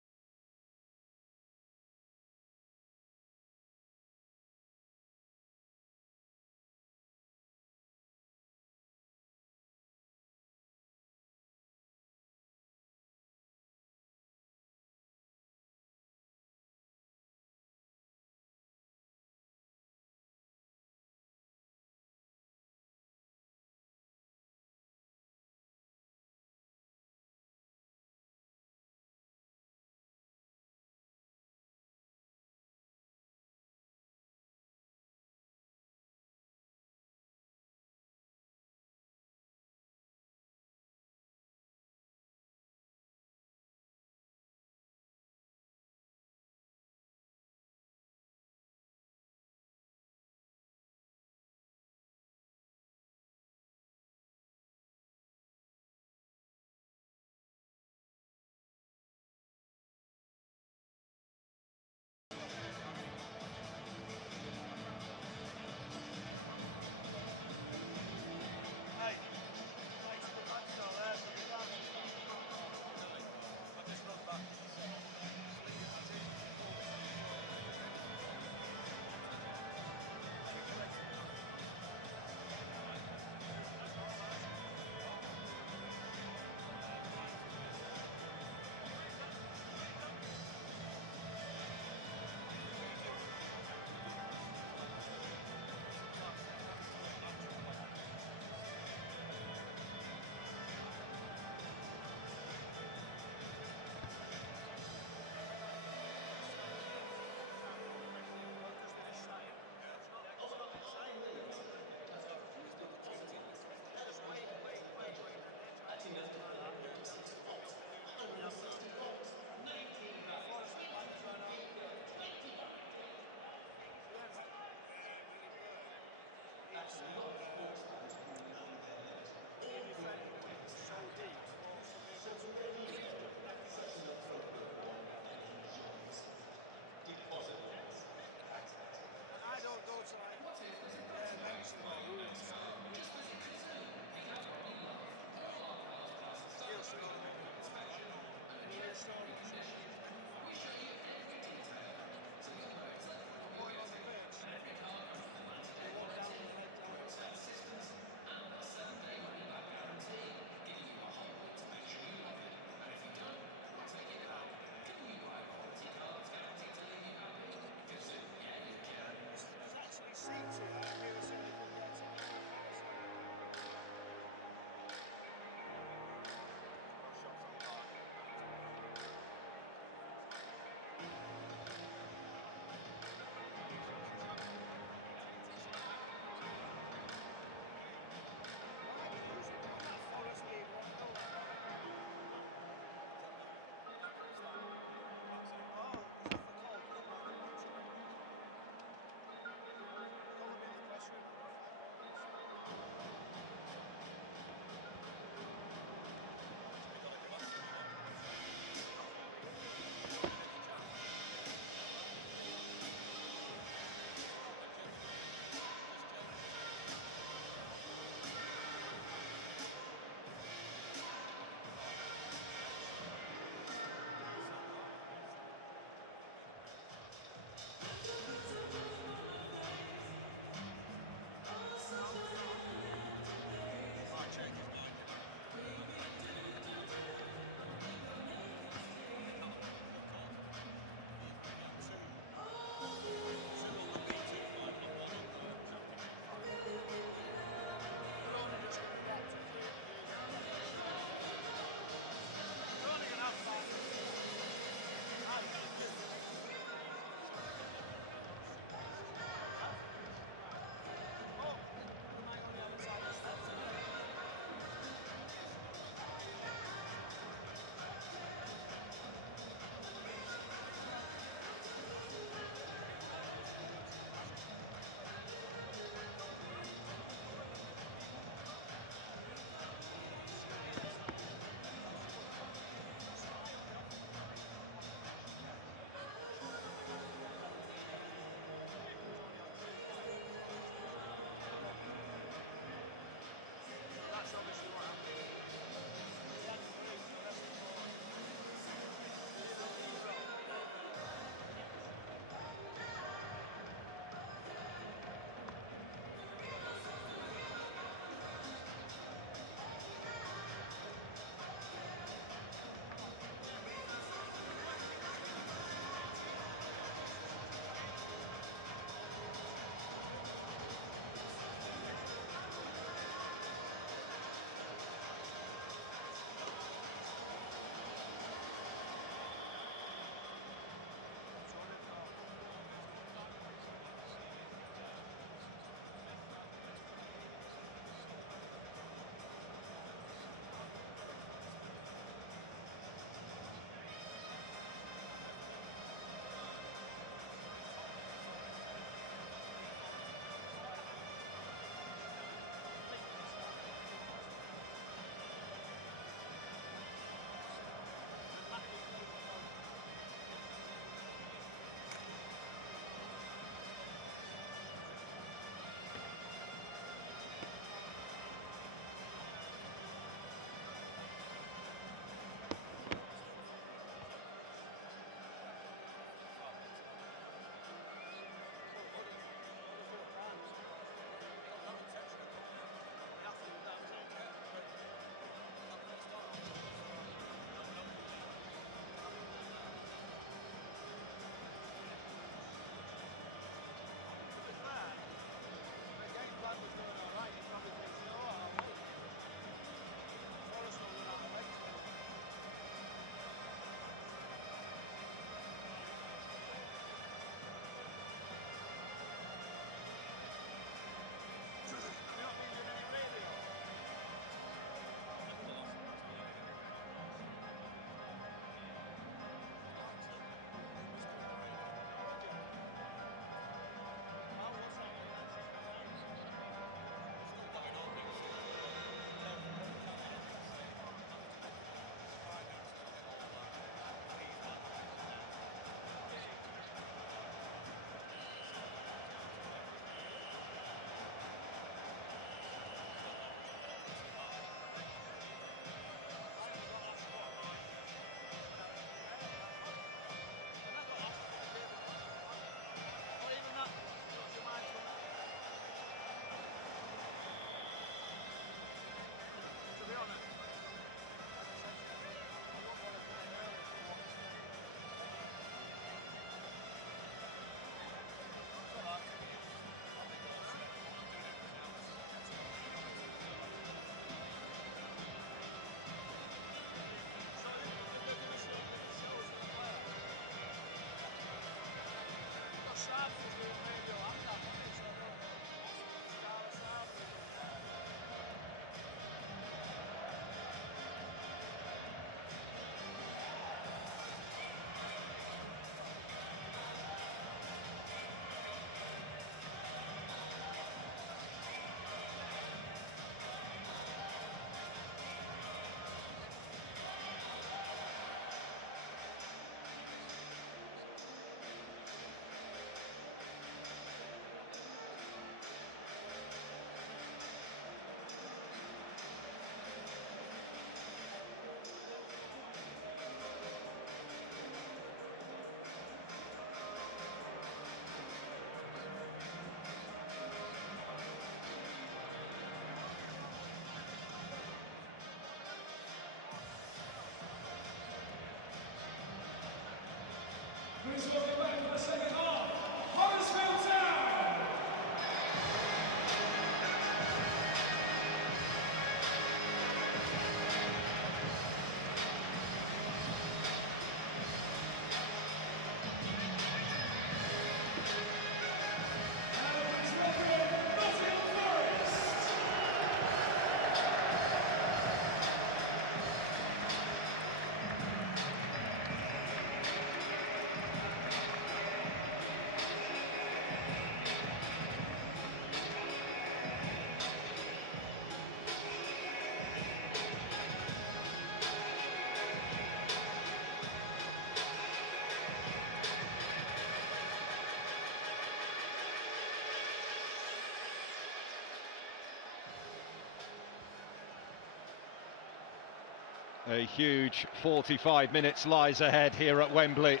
A huge 45 minutes lies ahead here at Wembley.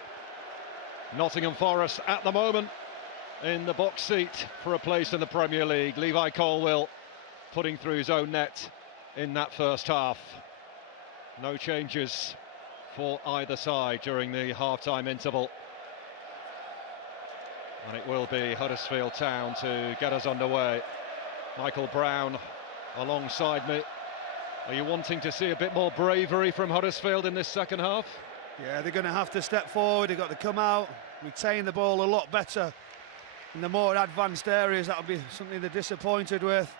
Nottingham Forest at the moment in the box seat for a place in the Premier League. Levi Colwill putting through his own net in that first half. No changes for either side during the half-time interval. And it will be Huddersfield Town to get us underway. Michael Brown alongside me. Are you wanting to see a bit more bravery from Huddersfield in this second half? Yeah, they're going to have to step forward. They've got to come out, retain the ball a lot better in the more advanced areas. That'll be something they're disappointed with.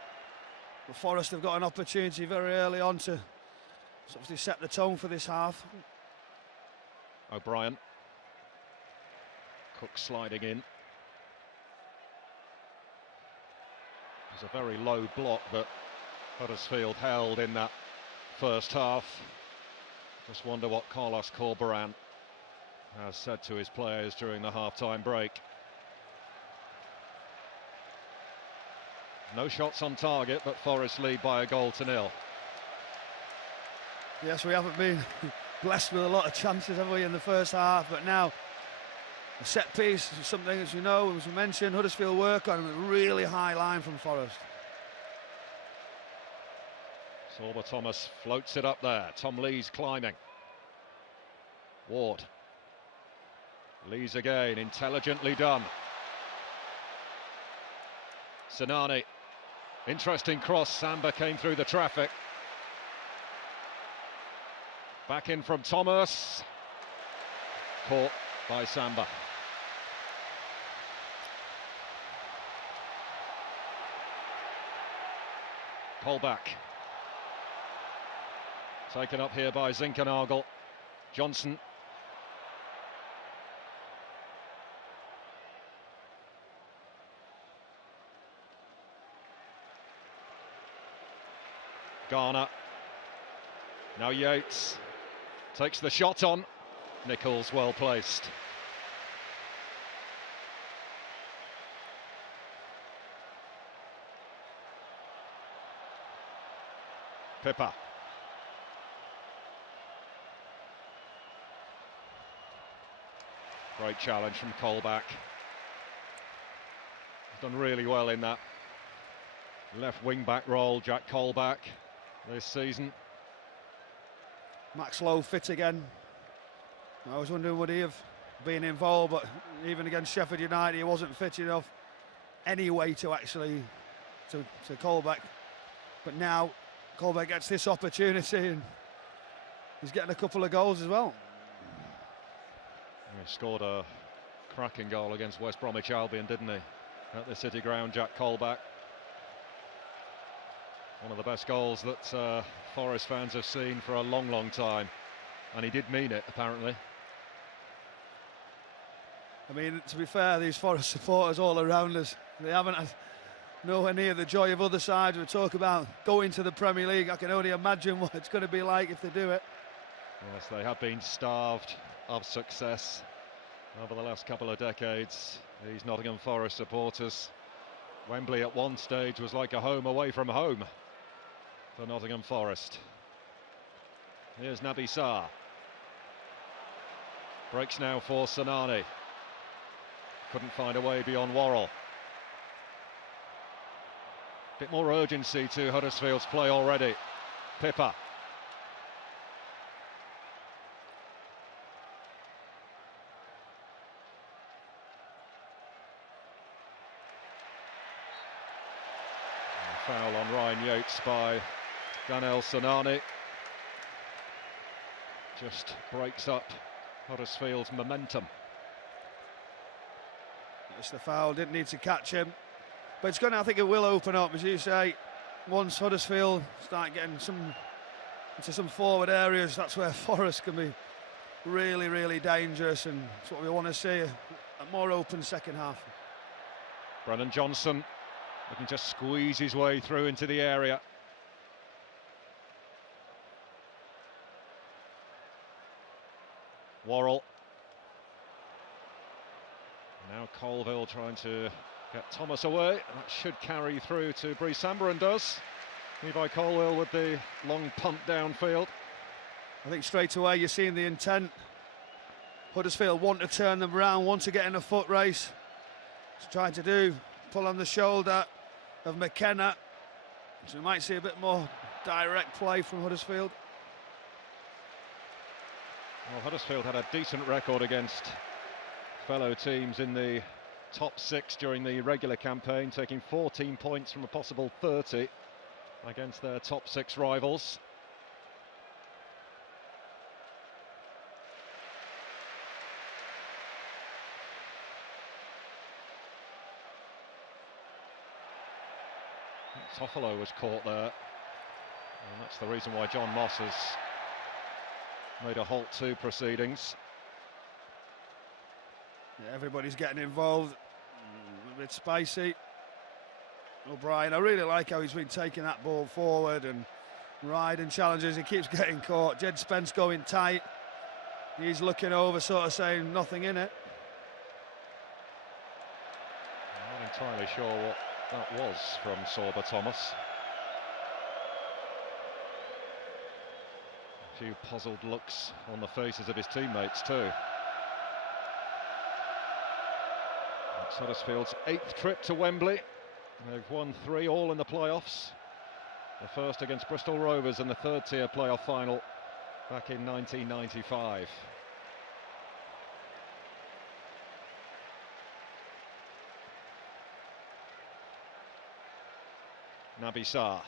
But Forest have got an opportunity very early on to obviously set the tone for this half. O'Brien. Cook sliding in. It was a very low block that Huddersfield held in that first half. Just wonder what Carlos Corberán has said to his players during the half-time break. No shots on target, but Forest lead by 1-0. Yes, we haven't been blessed with a lot of chances, have we, in the first half, but now a set piece is something, as you know, as we mentioned, Huddersfield work on a really high line from Forest. Sorba Thomas floats it up there. Tom Lee's climbing. Ward. Lee's again, intelligently done. Sinani. Interesting cross. Samba came through the traffic. Back in from Thomas. Caught by Samba. Colback. Taken up here by Zinkernagel. Johnson. Garner. Now Yates. Takes the shot on. Nichols well placed. Pippa. Great challenge from Colback. He's done really well in that left wing back role, Jack Colback, this season. Max Lowe fit again. I was wondering would he have been involved, but even against Sheffield United he wasn't fit enough anyway to actually to Colback. But now Colback gets this opportunity and he's getting a couple of goals as well. He scored a cracking goal against West Bromwich Albion, didn't he? At the City Ground, Jack Colback. One of the best goals that Forest fans have seen for a long, long time. And he did mean it, apparently. I mean, to be fair, these Forest supporters all around us, they haven't had nowhere near the joy of other sides. We talk about going to the Premier League. I can only imagine what it's going to be like if they do it. Yes, they have been starved of success over the last couple of decades, these Nottingham Forest supporters. Wembley at one stage was like a home away from home for Nottingham Forest. Here's Naby Sarr. Breaks now for Sinani. Couldn't find a way beyond Worrell. Bit more urgency to Huddersfield's play already. Pippa. Foul on Ryan Yates by Danel Sinani. Just breaks up Huddersfield's momentum. It's the foul, didn't need to catch him. But it's going to, I think it will open up, as you say, once Huddersfield start getting into some forward areas. That's where Forest can be really, really dangerous, and that's what we want to see, a more open second half. Brennan Johnson looking to squeeze his way through into the area. Worrell. Now Colville trying to get Thomas away. That should carry through to Bree Samba, and does. Levi Colwill with the long punt downfield. I think straight away you're seeing the intent. Huddersfield want to turn them around, want to get in a foot race. He's trying to do, pull on the shoulder of McKenna. So we might see a bit more direct play from Huddersfield. Well, Huddersfield had a decent record against fellow teams in the top 6 during the regular campaign, taking 14 points from a possible 30 against their top 6 rivals. Toffolo was caught there, and that's the reason why John Moss has made a halt to proceedings. Yeah, everybody's getting involved, a bit spicy. O'Brien, I really like how he's been taking that ball forward and riding challenges. He keeps getting caught. Jed Spence going tight. He's looking over, sort of saying nothing in it. I'm not entirely sure what that was from Sorba Thomas. A few puzzled looks on the faces of his teammates too. It's Huddersfield's 8th trip to Wembley. They've won 3, all in the playoffs. The first against Bristol Rovers in the 3rd tier playoff final back in 1995. Naby Sarr.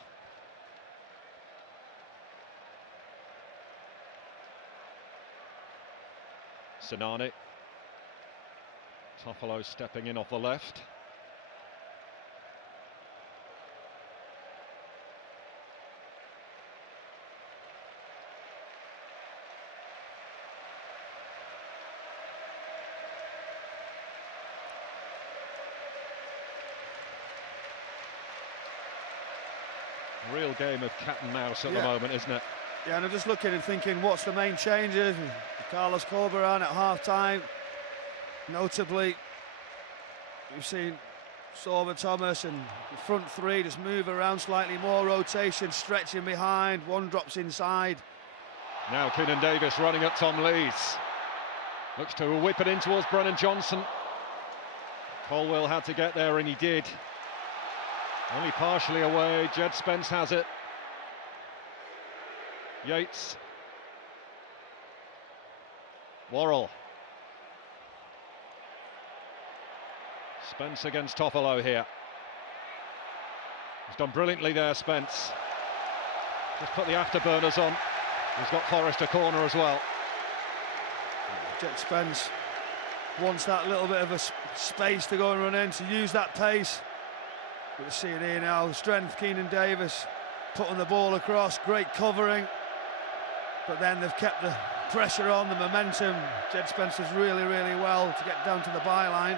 Sinani. Toffolo stepping in off the left. Real game of cat and mouse at the moment, isn't it? Yeah, and I'm just looking and thinking, what's the main changes? Carlos Corberan at half-time. Notably, we've seen Sorba Thomas and the front 3 just move around slightly more, rotation, stretching behind, one drops inside. Now Keenan Davis running at Tom Lees. Looks to whip it in towards Brennan Johnson. Colwell had to get there, and he did. Only partially away. Jed Spence has it. Yates. Worrell. Spence against Toffolo here. He's done brilliantly there, Spence. Just put the afterburners on. He's got Forest a corner as well. Jed Spence wants that little bit of a space to go and run in, to use that pace. We'll see it here now. Strength, Keenan Davis putting the ball across, great covering. But then they've kept the pressure on, the momentum. Jed Spence does really, really well to get down to the byline.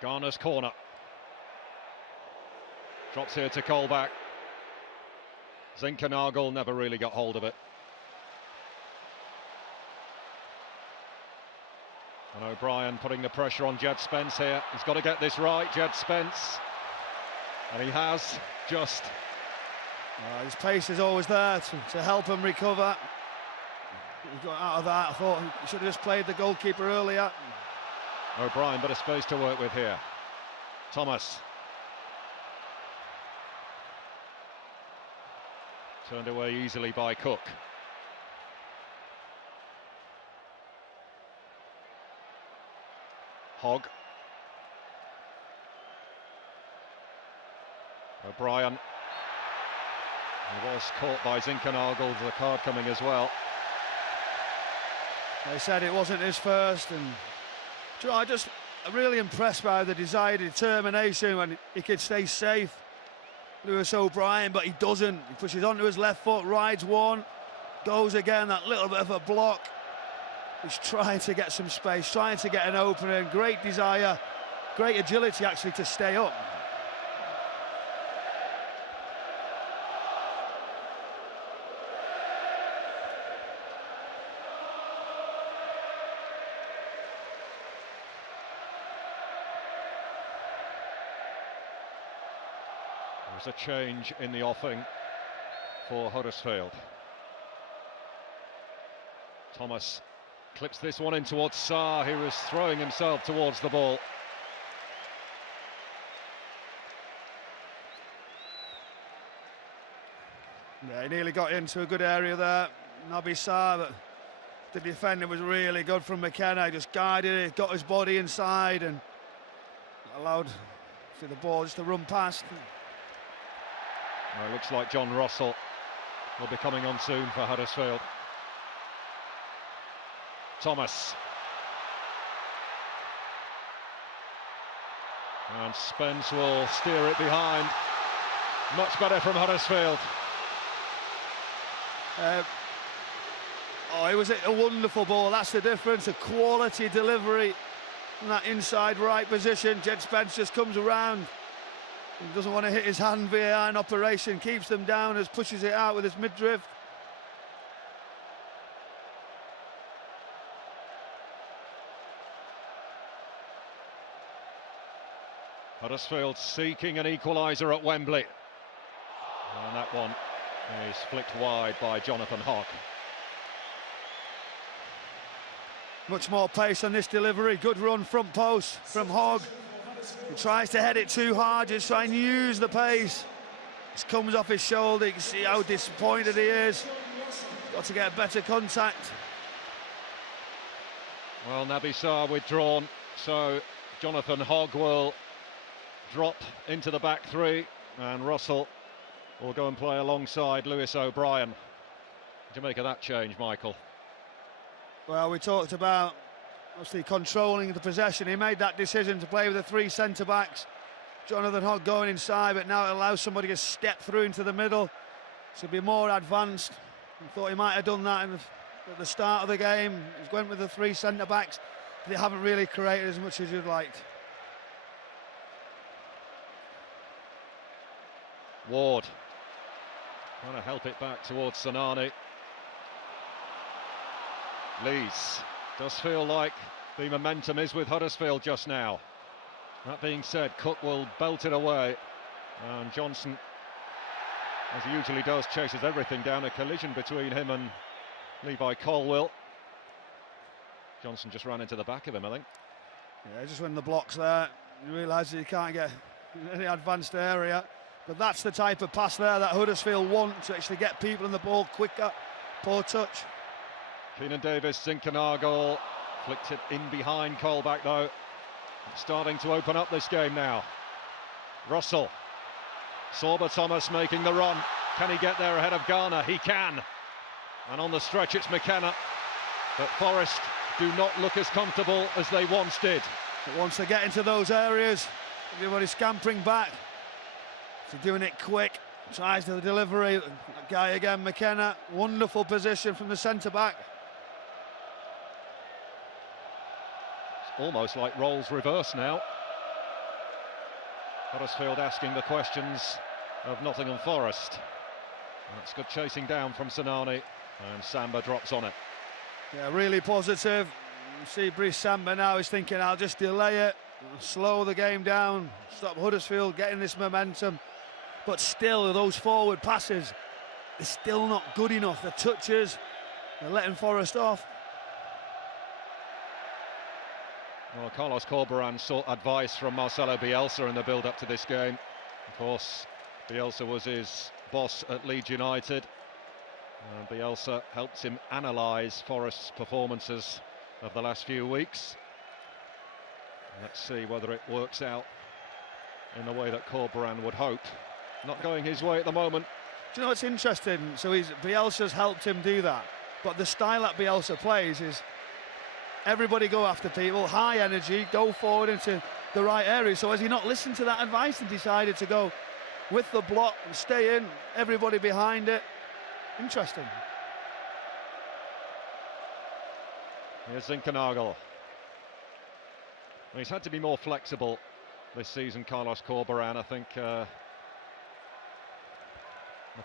Garner's corner. Drops here to Colback. Zinkernagel never really got hold of it. And O'Brien putting the pressure on Jed Spence here. He's got to get this right, Jed Spence. And he has, just. His pace is always there to help him recover. He got out of that. I thought he should have just played the goalkeeper earlier. O'Brien, bit of space to work with here. Thomas. Turned away easily by Cook. Hogg. O'Brien. He was caught by Zinkernagel, the card coming as well. They said it wasn't his first, and I'm just really impressed by the desire, determination when he could stay safe. Lewis O'Brien, but he doesn't. He pushes onto his left foot, rides one, goes again, that little bit of a block. He's trying to get some space, trying to get an opening. Great desire, great agility actually to stay up. There's a change in the offing for Huddersfield. Thomas clips this one in towards Sarr, who was throwing himself towards the ball. Yeah, he nearly got into a good area there, Naby Sarr, but the defender was really good from McKenna. He just guided it, got his body inside and allowed the ball just to run past. Well, it looks like John Russell will be coming on soon for Huddersfield. Thomas. And Spence will steer it behind. Much better from Huddersfield. It was a wonderful ball. That's the difference. A quality delivery in that inside right position. Jed Spence just comes around. He doesn't want to hit his hand via an operation. Keeps them down as pushes it out with his mid-drift. Huddersfield seeking an equaliser at Wembley. And that one is flicked wide by Jonathan Hogg. Much more pace on this delivery. Good run front post from Hogg. He tries to head it too hard, just try and use the pace. It comes off his shoulder. You can see how disappointed he is. Got to get better contact. Well, Naby Sarr withdrawn, so Jonathan Hogg will drop into the back three, and Russell will go and play alongside Lewis O'Brien. What do you make of that change, Michael? Well, we talked about obviously controlling the possession. He made that decision to play with the three centre-backs. Jonathan Hogg going inside, but now it allows somebody to step through into the middle to be more advanced. I thought he might have done that at the start of the game. He went with the three centre-backs. They haven't really created as much as you'd liked. Ward trying to help it back towards Sanani. Lees. Does feel like the momentum is with Huddersfield just now. That being said, Cook will belt it away, and Johnson, as he usually does, chases everything down. A collision between him and Levi Colwill. Johnson just ran into the back of him, I think. Yeah, just when the block's there, you realise he can't get any advanced area. But that's the type of pass there that Huddersfield want, to actually get people in the ball quicker. Poor touch. Keenan Davis, Zinkernagel, flicked it in behind Colback though. Starting to open up this game now. Russell. Sorba Thomas making the run. Can he get there ahead of Garner? He can. And on the stretch it's McKenna. But Forest do not look as comfortable as they once did. But once they get into those areas, everybody's scampering back. So doing it quick, tries the delivery. That guy again, McKenna, wonderful position from the centre-back. It's almost like roles reverse now. Huddersfield asking the questions of Nottingham Forest. That's good chasing down from Sanani, and Samba drops on it. Yeah, really positive. You see Brice Samba now is thinking, I'll just delay it, slow the game down, stop Huddersfield getting this momentum. But still, those forward passes, they're still not good enough. The touches, they're letting Forest off. Well, Carlos Corberán sought advice from Marcelo Bielsa in the build-up to this game. Of course, Bielsa was his boss at Leeds United. Bielsa helped him analyse Forest's performances of the last few weeks. Let's see whether it works out in the way that Corberán would hope. Not going his way at the moment. Do you know what's interesting? So Bielsa's helped him do that. But the style that Bielsa plays is everybody go after people, high energy, go forward into the right area. So has he not listened to that advice and decided to go with the block and stay in, everybody behind it? Interesting. Here's Zinkernagel. He's had to be more flexible this season, Carlos Corberán. I think the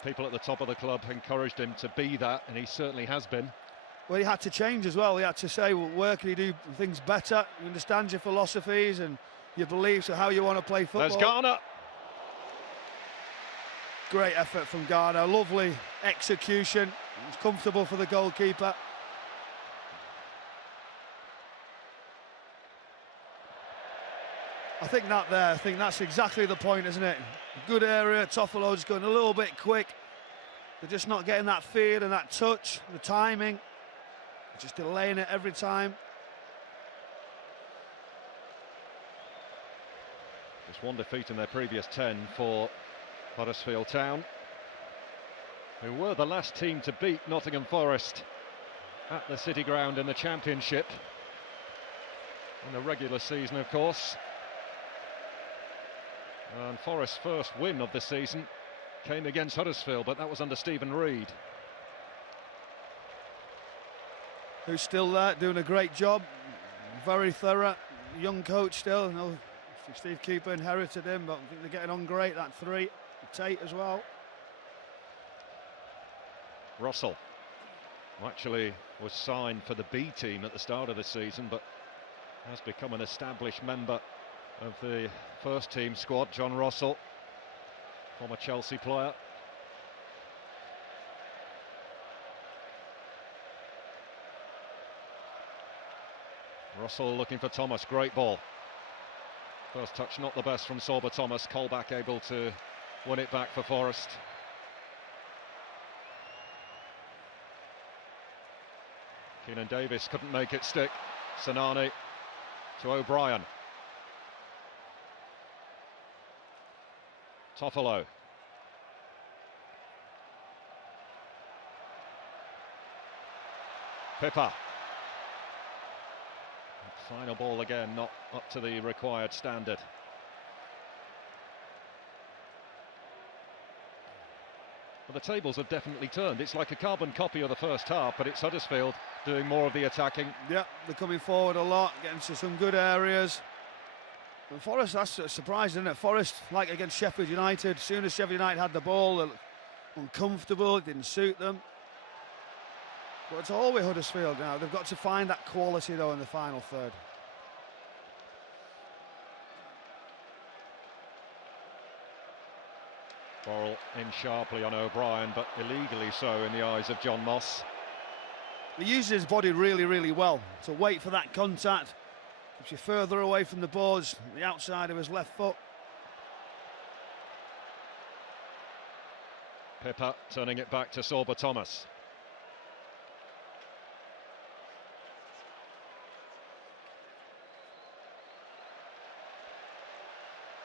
people at the top of the club encouraged him to be that, and he certainly has been. Well, he had to change as well. He had to say, well, where can he do things better? He understands your philosophies and your beliefs of how you want to play football. There's Garner. great effort from Garner, lovely execution. It was comfortable for the goalkeeper. I think that's exactly the point, isn't it? Good area, Toffolo just going a little bit quick. They're just not getting that feel and that touch, the timing. They're just delaying it every time. Just one defeat in their previous 10 for Huddersfield Town, who were the last team to beat Nottingham Forest at the City Ground in the Championship in the regular season, of course. And Forest's first win of the season came against Huddersfield, but that was under Stephen Reid, who's still there, doing a great job. Very thorough, young coach still. You know, Steve Cooper inherited him, but I think they're getting on great. That three, Tate as well. Russell, who actually was signed for the B team at the start of the season, but has become an established member of the first team squad. John Russell, former Chelsea player. Russell looking for Thomas, great ball. First touch not the best from Sorba Thomas. Colback able to win it back for Forest. Keenan Davis couldn't make it stick. Sanani to O'Brien. Toffolo. Pippa. Final ball again, not up to the required standard. Well, the tables have definitely turned. It's like a carbon copy of the first half, but it's Huddersfield doing more of the attacking. Yeah, they're coming forward a lot, getting to some good areas. And Forest, that's a surprise, isn't it? Forest, like against Sheffield United, as soon as Sheffield United had the ball, they looked uncomfortable, it didn't suit them. But it's all with Huddersfield now. They've got to find that quality, though, in the final third. Borrell in sharply on O'Brien, but illegally so in the eyes of John Moss. He uses his body really, really well to wait for that contact. Keeps you further away from the boards, the outside of his left foot. Pippa turning it back to Sorba Thomas.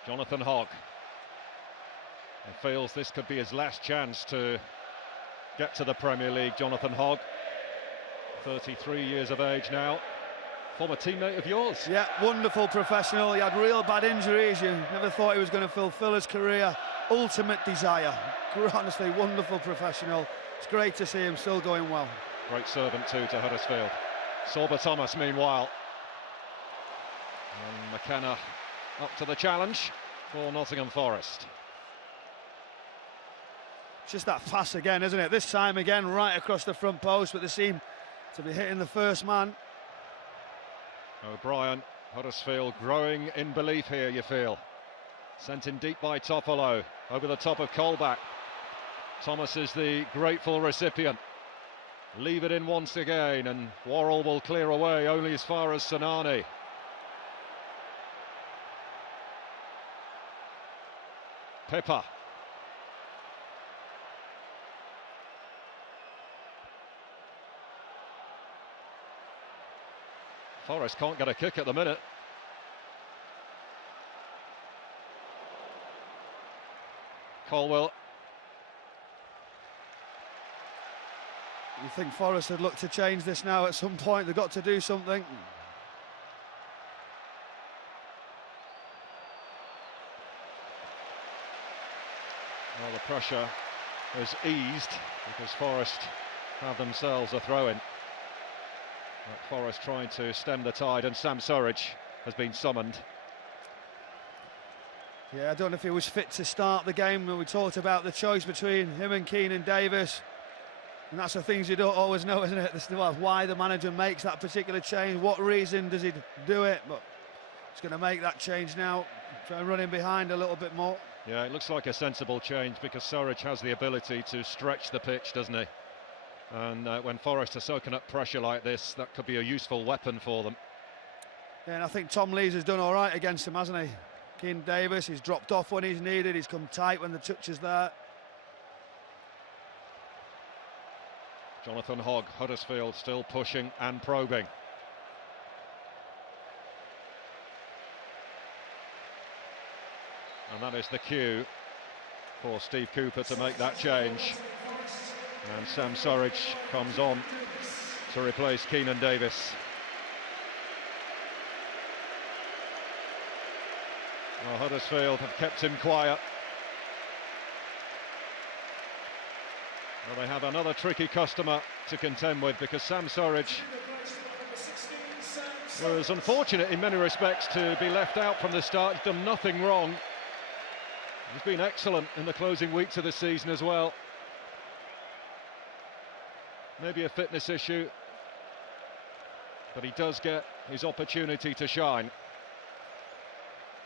Jonathan Hogg. He feels this could be his last chance to get to the Premier League. Jonathan Hogg, 33 years of age now. Former teammate of yours. Yeah, wonderful professional. He had real bad injuries. You never thought he was going to fulfill his career. Ultimate desire. Honestly, wonderful professional. It's great to see him still going well. Great servant too to Huddersfield. Sorba Thomas, meanwhile. And McKenna up to the challenge for Nottingham Forest. It's just that pass again, isn't it? This time again, right across the front post, but they seem to be hitting the first man. O'Brien, Huddersfield growing in belief here, you feel. Sent in deep by Toffolo, over the top of Colback. Thomas is the grateful recipient. Leave it in once again, and Worrell will clear away only as far as Sanani. Pippa. Forest can't get a kick at the minute. Colwell. You think Forest had looked to change this now at some point? They've got to do something. Well, the pressure has eased because Forest have themselves a throw-in. Forest trying to stem the tide, and Sam Surridge has been summoned. Yeah, I don't know if he was fit to start the game. We talked about the choice between him and Keenan Davis, and that's the things you don't always know, isn't it? This is why the manager makes that particular change. What reason does he do it? But He's going to make that change now. Try and run in behind a little bit more. Yeah, it looks like a sensible change because Surridge has the ability to stretch the pitch, doesn't he? And when Forest are soaking up pressure like this, that could be a useful weapon for them. Yeah, and I think Tom Lees has done all right against him, hasn't he? Keane Davis, he's dropped off when he's needed, he's come tight when the touch is there. Jonathan Hogg, Huddersfield still pushing and probing. And that is the cue for Steve Cooper to make that change. And Sam Surridge comes on to replace Keenan Davis. Well, Huddersfield have kept him quiet. Well, they have another tricky customer to contend with because Sam Surridge was unfortunate in many respects to be left out from the start. He's done nothing wrong. He's been excellent in the closing weeks of the season as well. Maybe a fitness issue, but he does get his opportunity to shine.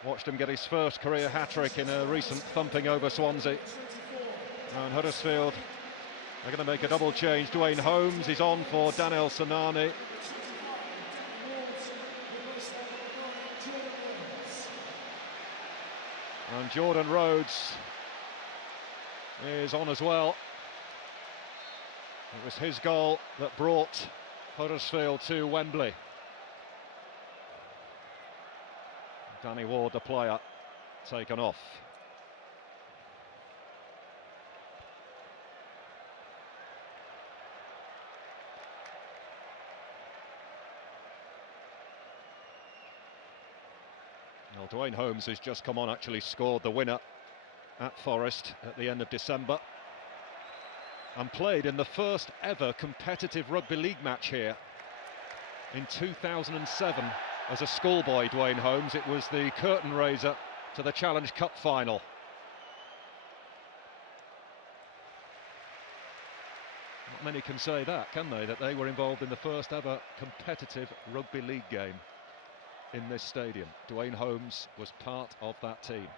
Watched him get his first career hat-trick in a recent thumping over Swansea. And Huddersfield are going to make a double change. Dwayne Holmes is on for Daniel Sanani. And Jordan Rhodes is on as well. It was his goal that brought Huddersfield to Wembley. Danny Ward, the player, taken off. Well, Dwayne Holmes has just come on, actually scored the winner at Forest at the end of December. And played in the first ever competitive rugby league match here in 2007 as a schoolboy. Dwayne Holmes, it was the curtain raiser to the Challenge Cup final. Not many can say that, can they, that they were involved in the first ever competitive rugby league game in this stadium. Dwayne Holmes was part of that team.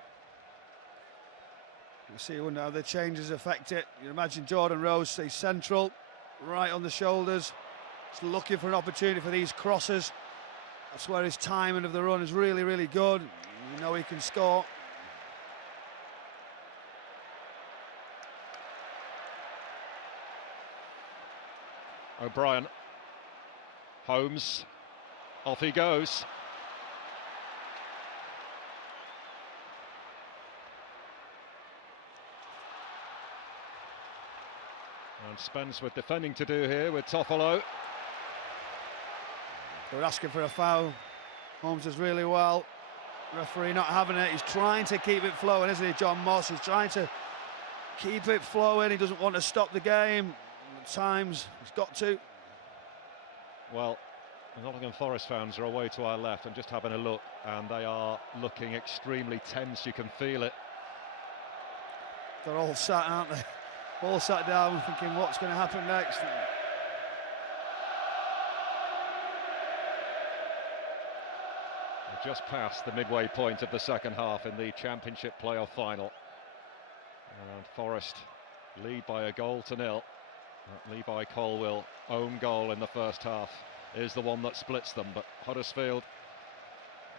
You see how the changes affect it. You imagine Jordan Rhodes stays central, right on the shoulders. He's looking for an opportunity for these crosses. That's where his timing of the run is really, really good. You know he can score. O'Brien. Holmes. Off he goes. And Spence with defending to do here with Toffolo. They're asking for a foul. Holmes does really well. Referee not having it. He's trying to keep it flowing, isn't he, John Moss? He's trying to keep it flowing. He doesn't want to stop the game. At times, he's got to. Well, the Nottingham Forest fans are away to our left. I'm just having a look, and they are looking extremely tense. You can feel it. They're all sat, aren't they? All sat down thinking what's going to happen next. We're just past the midway point of the second half in the Championship playoff final. And Forest lead by 1-0. That Levi Colwill own goal in the first half is the one that splits them, but Huddersfield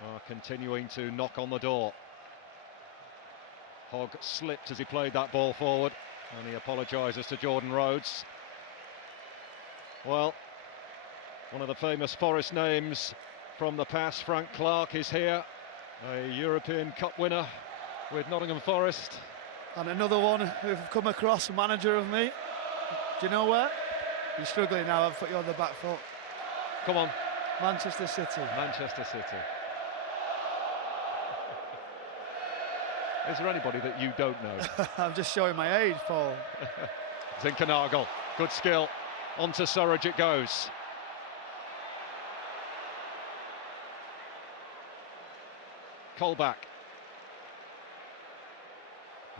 are continuing to knock on the door. Hogg slipped as he played that ball forward, and he apologises to Jordan Rhodes. Well, one of the famous Forest names from the past, Frank Clark, is here, a European Cup winner with Nottingham Forest. And another one who've come across, manager of me. Do you know where? You're struggling now, I've put you on the back foot. Come on. Manchester City. Manchester City. Is there anybody that you don't know? I'm just showing my age, Paul. Zinkernagel, good skill. Onto Surridge it goes. Colback.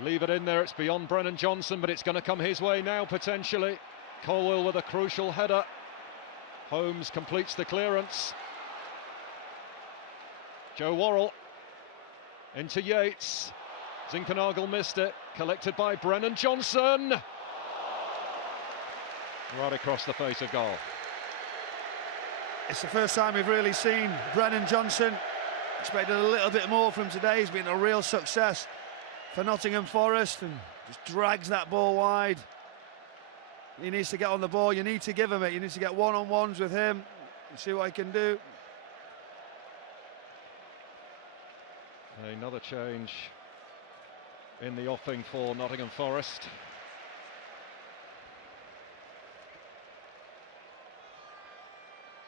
Leave it in there, it's beyond Brennan Johnson, but it's going to come his way now, potentially. Colwill with a crucial header. Holmes completes the clearance. Joe Worrell into Yates. Zinkernagel missed it, collected by Brennan Johnson. Right across the face of goal. It's the first time we've really seen Brennan Johnson. Expected a little bit more from today. He's been a real success for Nottingham Forest and just drags that ball wide. He needs to get on the ball. You need to give him it. You need to get one-on-ones with him and see what he can do. Another change in the offing for Nottingham Forest.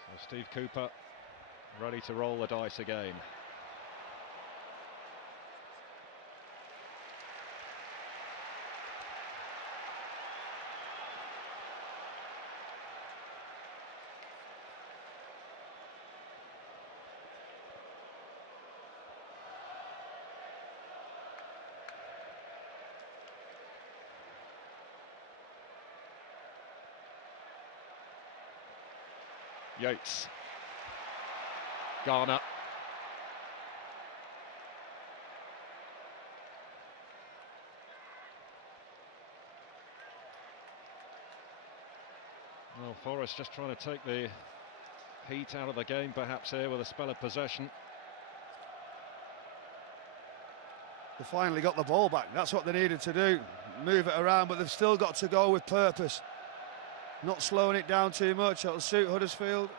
So Steve Cooper ready to roll the dice again. Yates. Garner. Well, Forest just trying to take the heat out of the game perhaps here with a spell of possession. They finally got the ball back. That's what they needed to do. Move it around, but they've still got to go with purpose. Not slowing it down too much. That'll suit Huddersfield.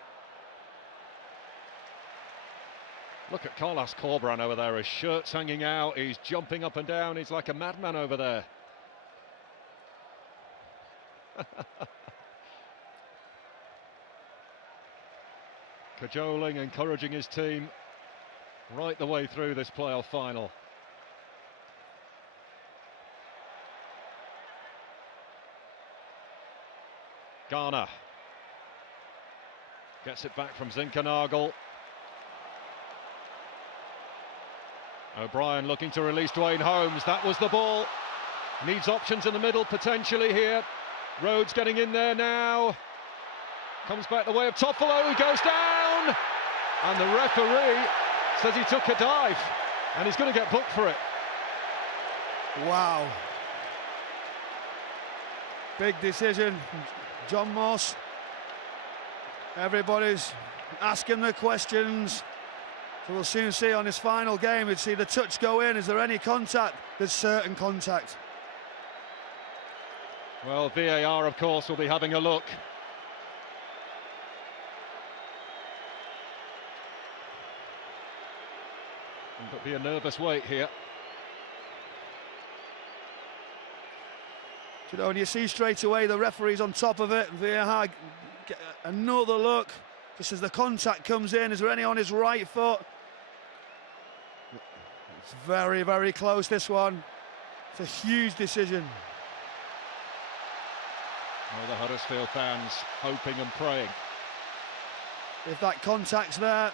Look at Carlos Corberán over there. His shirt's hanging out. He's jumping up and down. He's like a madman over there. Cajoling, encouraging his team right the way through this playoff final. Garner gets it back from Zinkernagel. O'Brien looking to release Dwayne Holmes. That was the ball. Needs options in the middle potentially here. Rhodes getting in there now. Comes back the way of Toffolo. He goes down. And the referee says he took a dive. And he's going to get booked for it. Wow. Big decision. John Moss. Everybody's asking the questions. So we'll soon see on his final game. We'd see the touch go in. Is there any contact? There's certain contact. Well, VAR, of course, will be having a look. But be a nervous wait here. You know, and you see straight away the referee's on top of it. VAR get another look just as the contact comes in. Is there any on his right foot? It's very, very close, this one. It's a huge decision. Well, the Huddersfield fans hoping and praying. If that contact's there,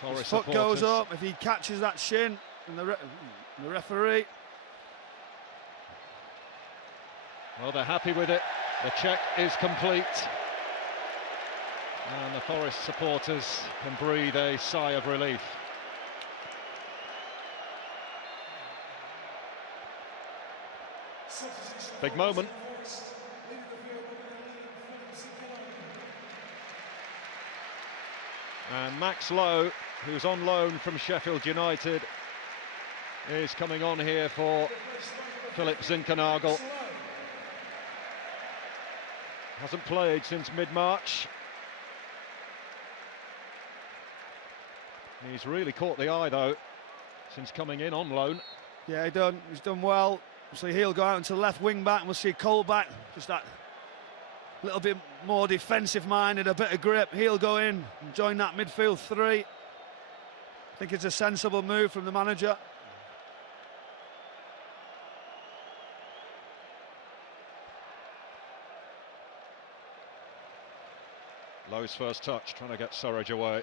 Forest his foot supporters goes up. If he catches that shin, and the referee. Well, they're happy with it. The check is complete. And the Forest supporters can breathe a sigh of relief. Big moment. And Max Lowe, who's on loan from Sheffield United, is coming on here for Philip Zinkernagel. Hasn't played since mid-March. He's really caught the eye, though, since coming in on loan. Yeah, he's done well. So he'll go out into left wing back, and we'll see Cole back. Just that little bit more defensive minded, a bit of grip. He'll go in and join that midfield three. I think it's a sensible move from the manager. Lowe's first touch, trying to get Surridge away.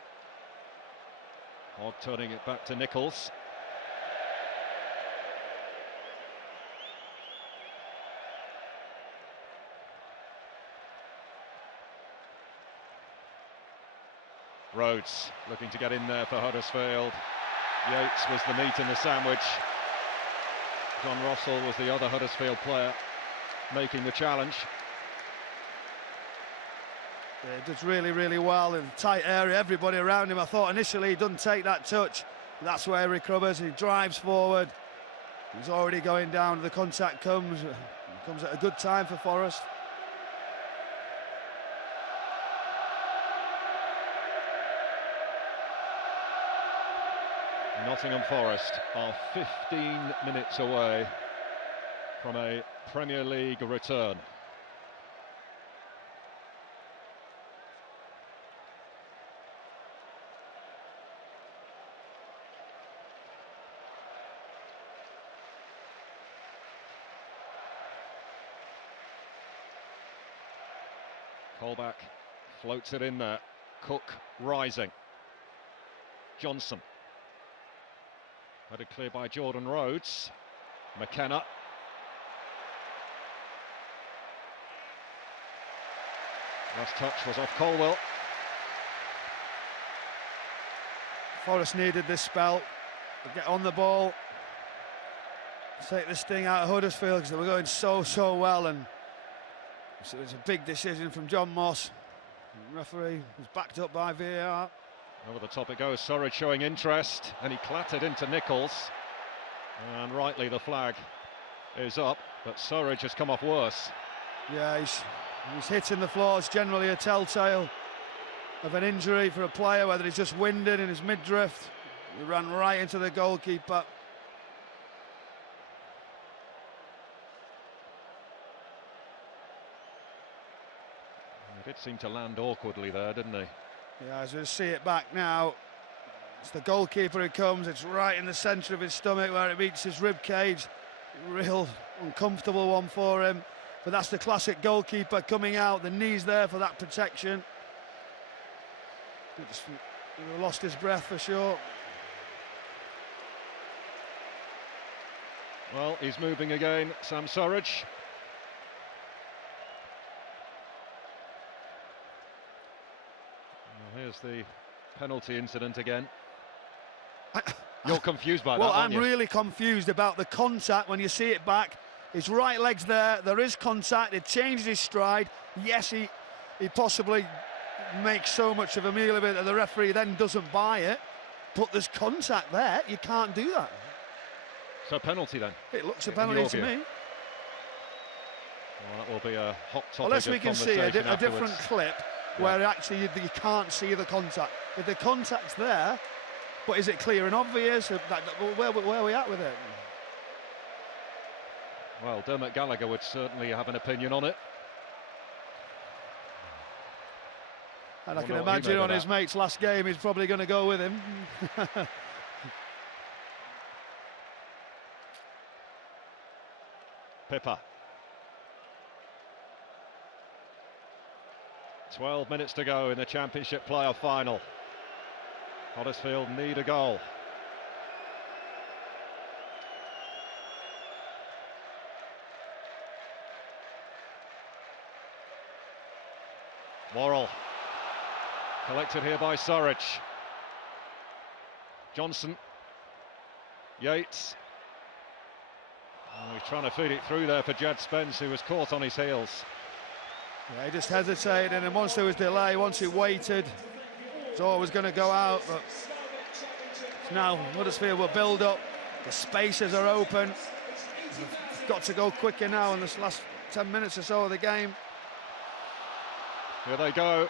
Hogg turning it back to Nichols. Rhodes looking to get in there for Huddersfield. Yates was the meat in the sandwich. John Russell was the other Huddersfield player making the challenge. Yeah, he does really, really well in a tight area, everybody around him. I thought initially he doesn't take that touch. That's where he recovers, he drives forward. He's already going down, the contact comes at a good time for Forest. Nottingham Forest are 15 minutes away from a Premier League return. Colback floats it in there. Cook rising. Johnson. Headed clear by Jordan Rhodes. McKenna. Last touch was off Colwell. Forest needed this spell to get on the ball, take this thing out of Huddersfield because they were going so well, and so it was a big decision from John Moss. The referee was backed up by VAR. Over the top it goes, Surridge showing interest, and he clattered into Nichols. And rightly the flag is up, but Surridge has come off worse. Yeah, he's hitting the floor. It's generally a telltale of an injury for a player, whether he's just winded in his mid-drift. He ran right into the goalkeeper. He did seem to land awkwardly there, didn't he? Yeah, as we see it back now, it's the goalkeeper who comes. It's right in the centre of his stomach where it meets his rib cage. Real uncomfortable one for him, but that's the classic goalkeeper coming out. The knees there for that protection. He just lost his breath for sure. Well, he's moving again, Sam Surridge. Here's the penalty incident again. You're confused by that, aren't you? Well, I'm really confused about the contact when you see it back. His right leg's there, there is contact, it changes his stride. Yes, he possibly makes so much of a meal of it that the referee then doesn't buy it, but there's contact there, you can't do that. So penalty then? It looks a penalty to me. Well, that will be a hot topic. Unless we can see a different clip where Yeah. actually you can't see the contact. If the contact's there, but is it clear and obvious? Where are we at with it? Well, Dermot Gallagher would certainly have an opinion on it. And I can imagine on his mate's last game, he's probably going to go with him. Pippa. 12 minutes to go in the Championship playoff final. Huddersfield need a goal. Worrell. Collected here by Surridge. Johnson. Yates. Oh, he's trying to feed it through there for Jed Spence, who was caught on his heels. Yeah, he just hesitated, and once there was delay, once he waited, it's always going to go out. But now Huddersfield will build up. The spaces are open. They've got to go quicker now in this last 10 minutes or so of the game. Here they go.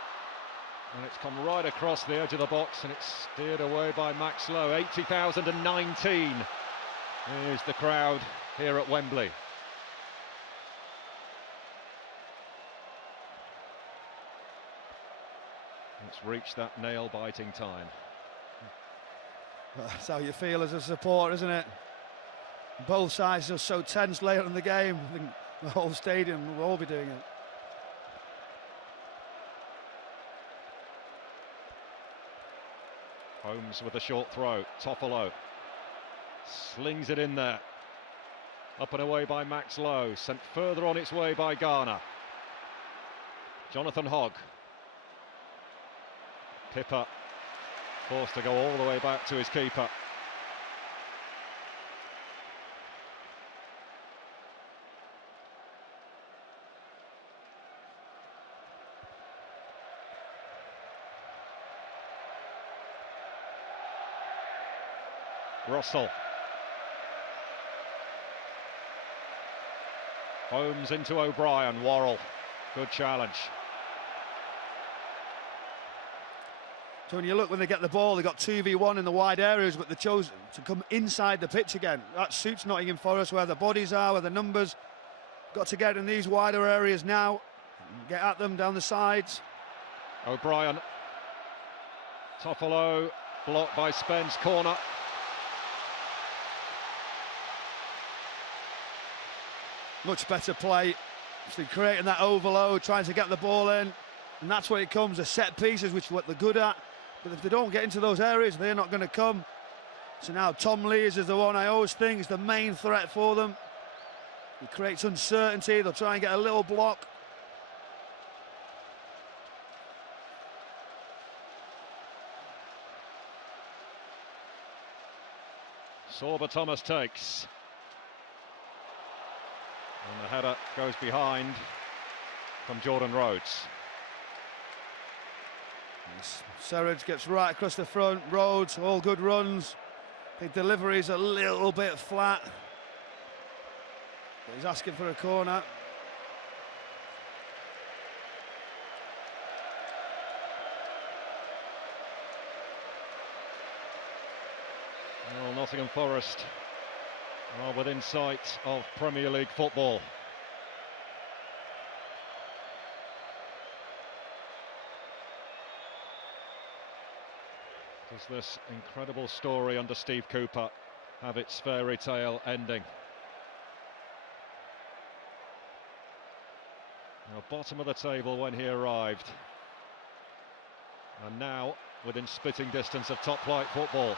And it's come right across the edge of the box, and it's steered away by Max Lowe. 80,019 is the crowd here at Wembley. It's reached that nail-biting time. That's how you feel as a supporter, isn't it? Both sides are so tense later in the game. I think the whole stadium will all be doing it. Holmes with a short throw. Toffolo slings it in there. Up and away by Max Lowe. Sent further on its way by Garner. Jonathan Hogg. Pippa Forced to go all the way back to his keeper. Russell. Holmes into O'Brien. Worrell. Good challenge. So when you look, when they get the ball, they've got 2v1 in the wide areas, but they've chosen to come inside the pitch again. That suits Nottingham Forest, where the bodies are, where the numbers. Got to get in these wider areas now. Get at them down the sides. O'Brien. Toffolo. Blocked by Spence. Corner. Much better play. So creating that overload, trying to get the ball in. And that's where it comes, the set pieces, which is what they're good at. But if they don't get into those areas, they're not going to come. So now Tom Lees is the one I always think is the main threat for them. He creates uncertainty. They'll try and get a little block. Sorba Thomas takes. And the header goes behind from Jordan Rhodes. Serge gets right across the front. Rhodes, all good runs. The delivery's a little bit flat. But he's asking for a corner. Well, Nottingham Forest are within sight of Premier League football. Does this incredible story under Steve Cooper have its fairy tale ending? Now, bottom of the table when he arrived, and now within spitting distance of top-flight football.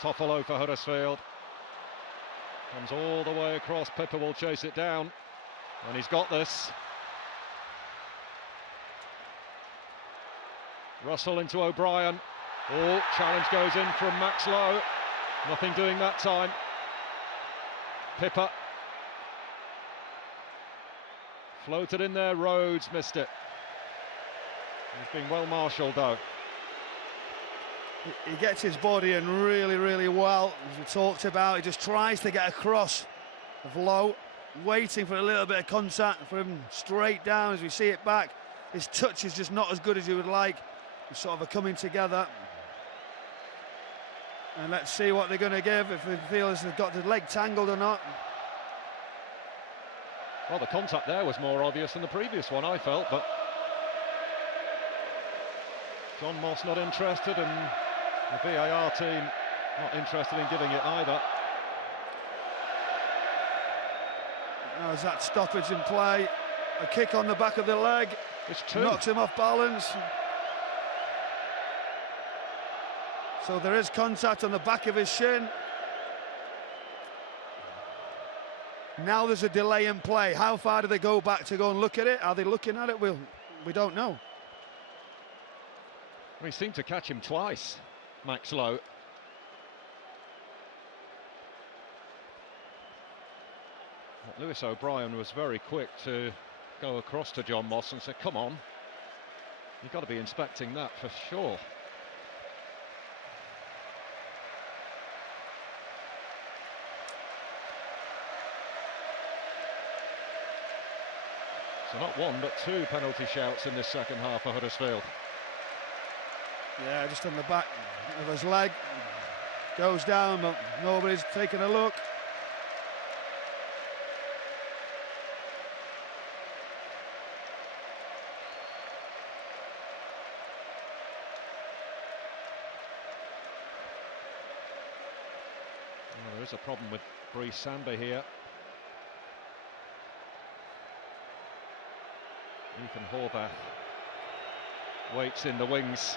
Toffolo for Huddersfield. Comes all the way across. Pippa will chase it down, and he's got this. Russell into O'Brien. Oh, challenge goes in from Max Lowe. Nothing doing that time. Pippa. Floated in there, Rhodes missed it. He's been well marshalled though. He gets his body in really, really well, as we talked about. He just tries to get across of Lowe, waiting for a little bit of contact for him straight down as we see it back. His touch is just not as good as you would like. It's sort of a coming together. And let's see what they're going to give, if they feel as they've got the leg tangled or not. Well, the contact there was more obvious than the previous one, I felt, but John Moss not interested, and the VAR team not interested in giving it either. Now is that stoppage in play? A kick on the back of the leg. It's two. Knocks him off balance. So there is contact on the back of his shin. Now there's a delay in play. How far do they go back to go and look at it? Are they looking at it? We don't know. Well, he seemed to catch him twice, Max Lowe. But Lewis O'Brien was very quick to go across to John Moss and say, come on, you've got to be inspecting that for sure. So not one, but two penalty shouts in this second half for Huddersfield. Yeah, just on the back of his leg. Goes down, but nobody's taking a look. Well, there is a problem with Bree Samba here. Ethan Horvath waits in the wings.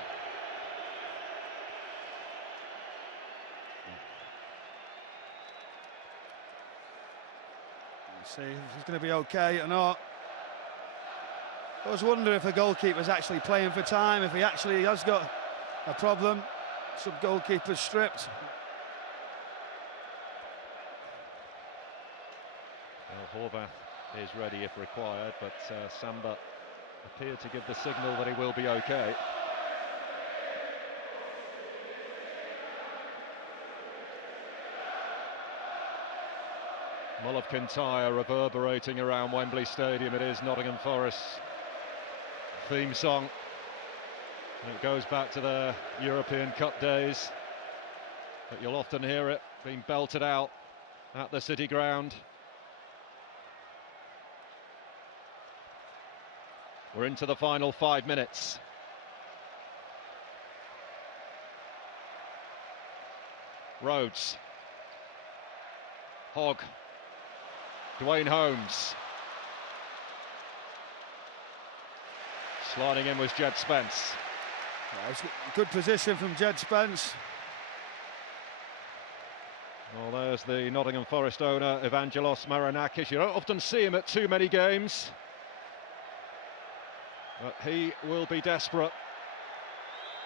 See if he's going to be okay or not. I was wondering if the goalkeeper's actually playing for time, if he actually has got a problem. Some goalkeepers stripped. Well, Horvath is ready if required, but Samba appeared to give the signal that he will be okay. Mull of Kintyre reverberating around Wembley Stadium. It is Nottingham Forest's theme song. And it goes back to the European Cup days, but you'll often hear it being belted out at the City Ground. We're into the final 5 minutes. Rhodes. Hogg. Dwayne Holmes. Sliding in was Jed Spence. Good position from Jed Spence. Well, there's the Nottingham Forest owner, Evangelos Marinakis. You don't often see him at too many games, but he will be desperate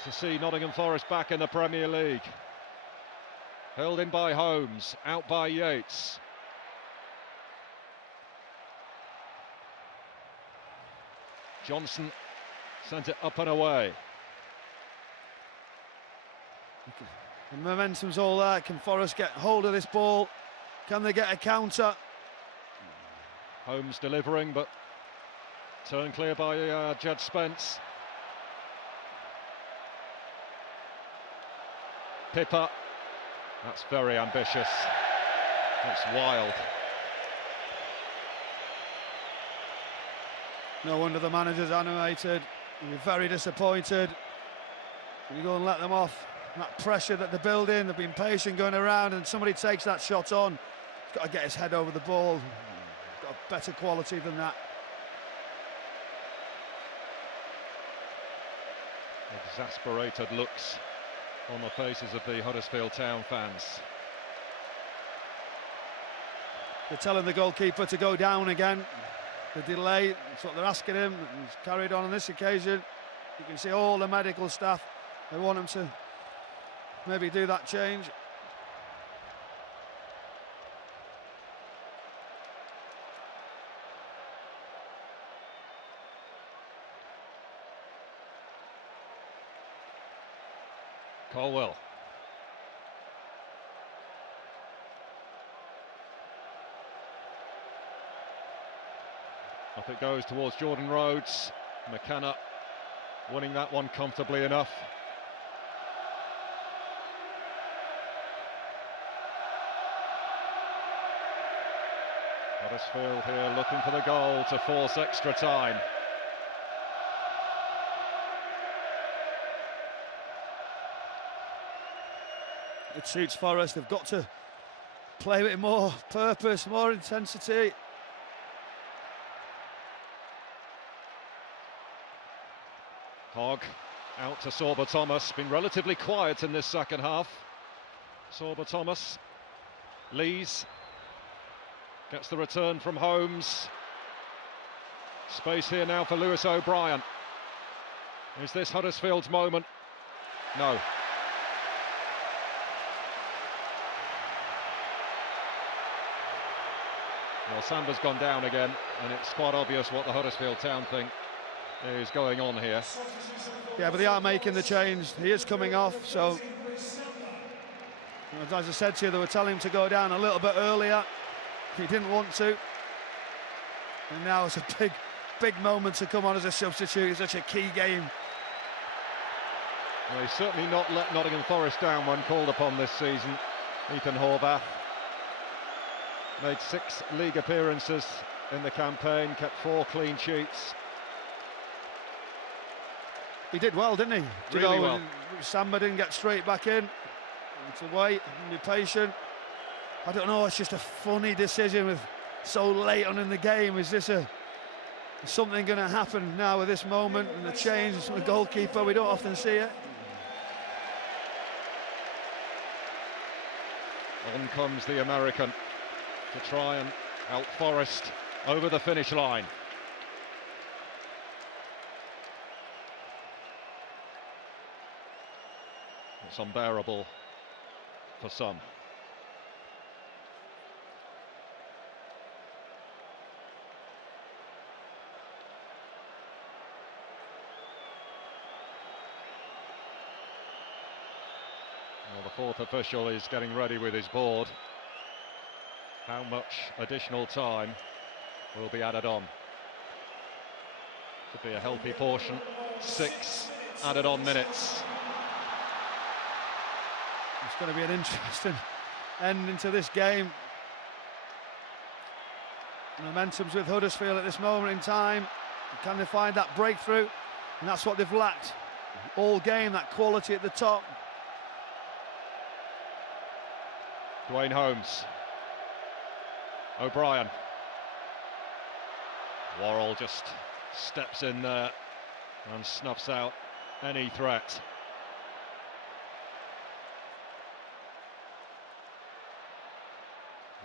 to see Nottingham Forest back in the Premier League. Held in by Holmes, out by Yates. Johnson sent it up and away. The momentum's all there. Can Forest get hold of this ball? Can they get a counter? Holmes delivering, but turned clear by Jed Spence. Pippa. That's very ambitious. That's wild. No wonder the manager's animated. He'll be very disappointed. You go and let them off. That pressure that they're building, they've been patient going around, and somebody takes that shot on. He's got to get his head over the ball. Got a better quality than that. Exasperated looks on the faces of the Huddersfield Town fans. They're telling the goalkeeper to go down again. The delay, that's what they're asking him. He's carried on this occasion. You can see all the medical staff. They want him to maybe do that change. Colwell. Up it goes towards Jordan Rhodes. McKenna winning that one comfortably enough. Huddersfield here looking for the goal to force extra time. It suits Forest. They've got to play with more purpose, more intensity. Hogg out to Sorba Thomas. Been relatively quiet in this second half. Sorba Thomas. Lees gets the return from Holmes. Space here now for Lewis O'Brien. Is this Huddersfield's moment? No. Well, Samba's gone down again, and it's quite obvious what the Huddersfield Town think is going on here. Yeah, but they are making the change. He is coming off, so as I said to you, they were telling him to go down a little bit earlier. He didn't want to, and now it's a big moment to come on as a substitute. It's such a key game. Well, he's certainly not let Nottingham Forest down when called upon this season. Ethan Horvath made 6 league appearances in the campaign, kept 4 clean sheets. He did well, didn't he? Really well. Samba didn't get straight back in. To wait and be patient. I don't know, it's just a funny decision with so late on in the game. Is this something going to happen now with this moment and the change from the goalkeeper? We don't often see it. On comes the American to try and help Forest over the finish line. perhaps unbearable for some. Well, the fourth official is getting ready with his board. How much additional time will be added on? Could be a healthy portion. 6 added on minutes. It's going to be an interesting ending to this game. Momentum's with Huddersfield at this moment in time. Can they find that breakthrough? And that's what they've lacked all game, that quality at the top. Dwayne Holmes. O'Brien. Worrell just steps in there and snuffs out any threat.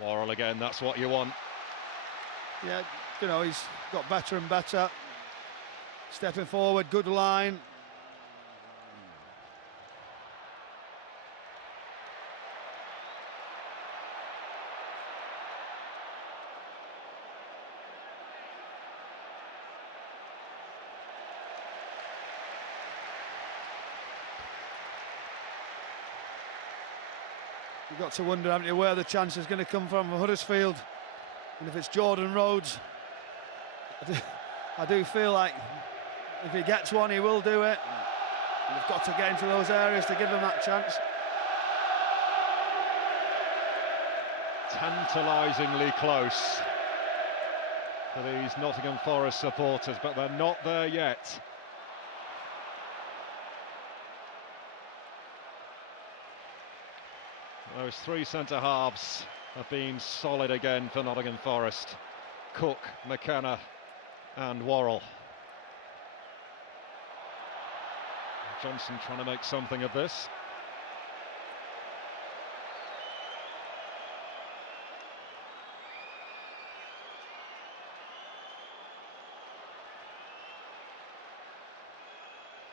Worrell again, that's what you want. Yeah, you know, he's got better and better. Stepping forward, good line. You've got to wonder, haven't you, where the chance is going to come from for Huddersfield. And if it's Jordan Rhodes, I do feel like if he gets one, he will do it. And they've got to get into those areas to give him that chance. Tantalisingly close for these Nottingham Forest supporters, but they're not there yet. Those three centre-halves have been solid again for Nottingham Forest. Cook, McKenna and Worrell. Johnson trying to make something of this.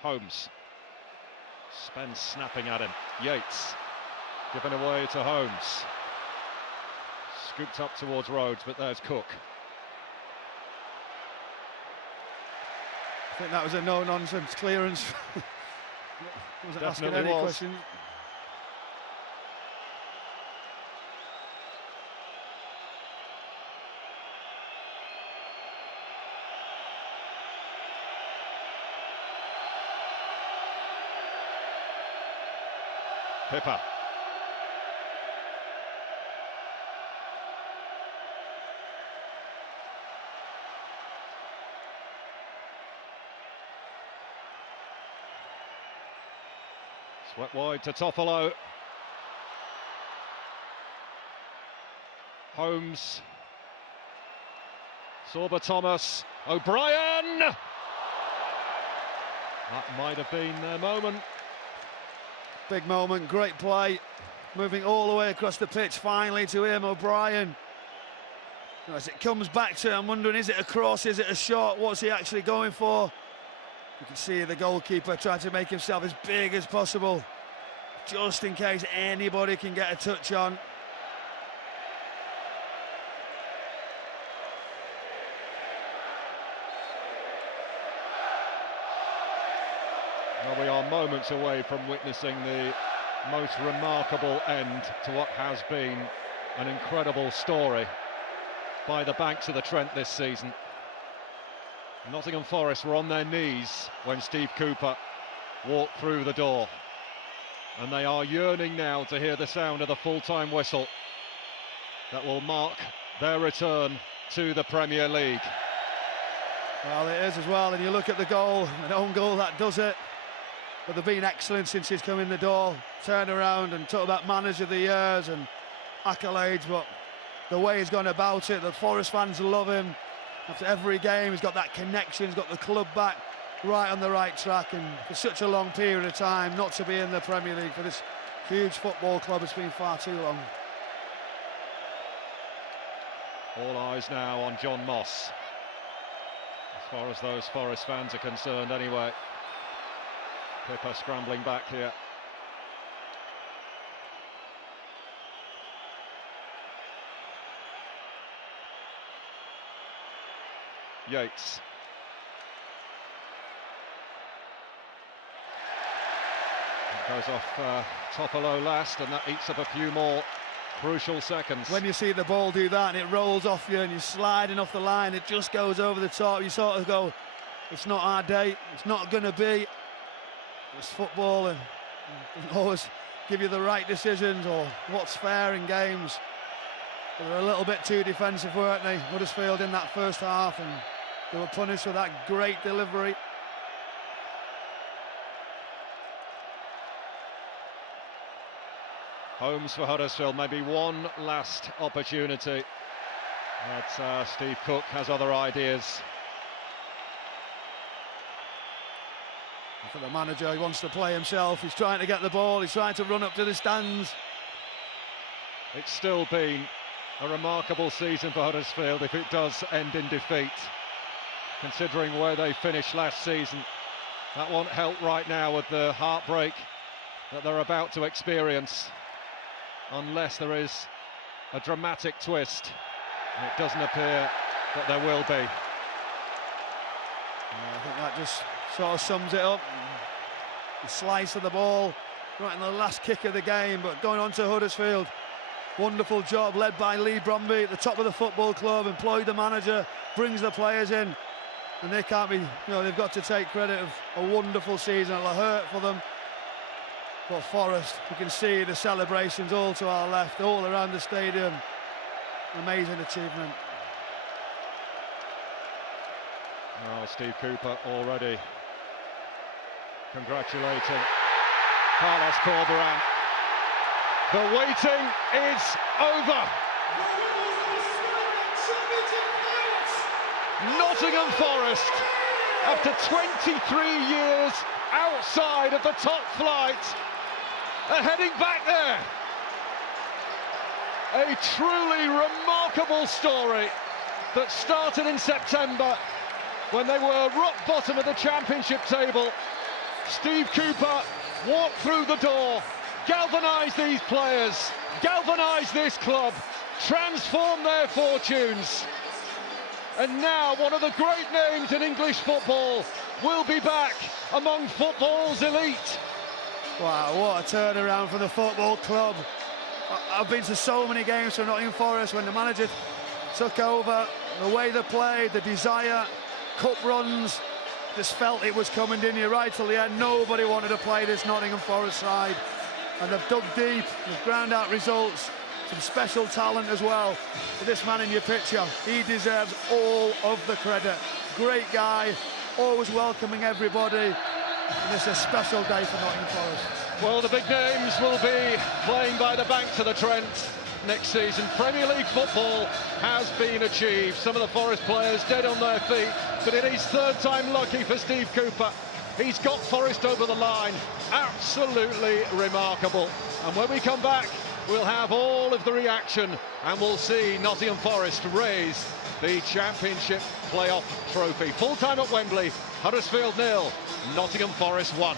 Holmes. Spence snapping at him. Yates. Given away to Holmes. Scooped up towards Rhodes, but there's Cook. I think that was a no-nonsense clearance. Wasn't asking any questions. Pippa. Swept wide to Toffolo. Holmes. Sorba Thomas. O'Brien! That might have been their moment. Big moment, great play. Moving all the way across the pitch finally to him, O'Brien. As it comes back to him, I'm wondering, is it a cross, is it a shot? What's he actually going for? You can see the goalkeeper trying to make himself as big as possible, just in case anybody can get a touch on. Well, we are moments away from witnessing the most remarkable end to what has been an incredible story by the banks of the Trent this season. Nottingham Forest were on their knees when Steve Cooper walked through the door, and they are yearning now to hear the sound of the full-time whistle that will mark their return to the Premier League. Well, it is as well, and you look at the goal, an own goal that does it. But they've been excellent since he's come in the door. Turned around and talk about manager of the years and accolades, but the way he's gone about it, the Forest fans love him. After every game, he's got that connection, he's got the club back right on the right track, and for such a long period of time not to be in the Premier League for this huge football club has been far too long. All eyes now on John Moss, as far as those Forest fans are concerned anyway. Pippa scrambling back here. Yates. It goes off top or low last, and that eats up a few more crucial seconds. When you see the ball do that and it rolls off you and you're sliding off the line, it just goes over the top, you sort of go, it's not our day, it's not going to be. It's football, and it doesn't always give you the right decisions or what's fair in games. But they're a little bit too defensive, weren't they, Huddersfield, in that first half, and they were punished for that great delivery. Holmes for Huddersfield, maybe one last opportunity. But Steve Cook has other ideas. And for the manager, he wants to play himself, he's trying to get the ball, he's trying to run up to the stands. It's still been a remarkable season for Huddersfield if it does end in defeat. Considering where they finished last season, that won't help right now with the heartbreak that they're about to experience, unless there is a dramatic twist, and it doesn't appear that there will be. I think that just sort of sums it up. The slice of the ball right in the last kick of the game, but going on to Huddersfield, wonderful job led by Lee Bromby at the top of the football club, employed the manager, brings the players in, and they can't be, you know, they've got to take credit of a wonderful season. It'll hurt for them. But Forest, you can see the celebrations all to our left, all around the stadium. Amazing achievement. Well, Steve Cooper already congratulating Carlos Corberán. The waiting is over. Nottingham Forest, after 23 years outside of the top flight, are heading back there. A truly remarkable story that started in September when they were rock bottom of the championship table. Steve Cooper walked through the door, galvanised these players, galvanised this club, transformed their fortunes. And now one of the great names in English football will be back among football's elite. Wow, what a turnaround for the football club. I've been to so many games from Nottingham Forest when the manager took over, the way they played, the desire, cup runs, just felt it was coming, didn't you, right till the end. Nobody wanted to play this Nottingham Forest side, and they've dug deep, they've ground out results, some special talent as well. But this man in your picture, he deserves all of the credit. Great guy, always welcoming everybody, and it's a special day for Nottingham Forest. Well, the big names will be playing by the banks of the Trent next season. Premier League football has been achieved. Some of the Forest players dead on their feet, but it is third time lucky for Steve Cooper. He's got Forest over the line. Absolutely remarkable. And when we come back, we'll have all of the reaction, and we'll see Nottingham Forest raise the Championship playoff trophy. Full time at Wembley, Huddersfield 0, Nottingham Forest 1.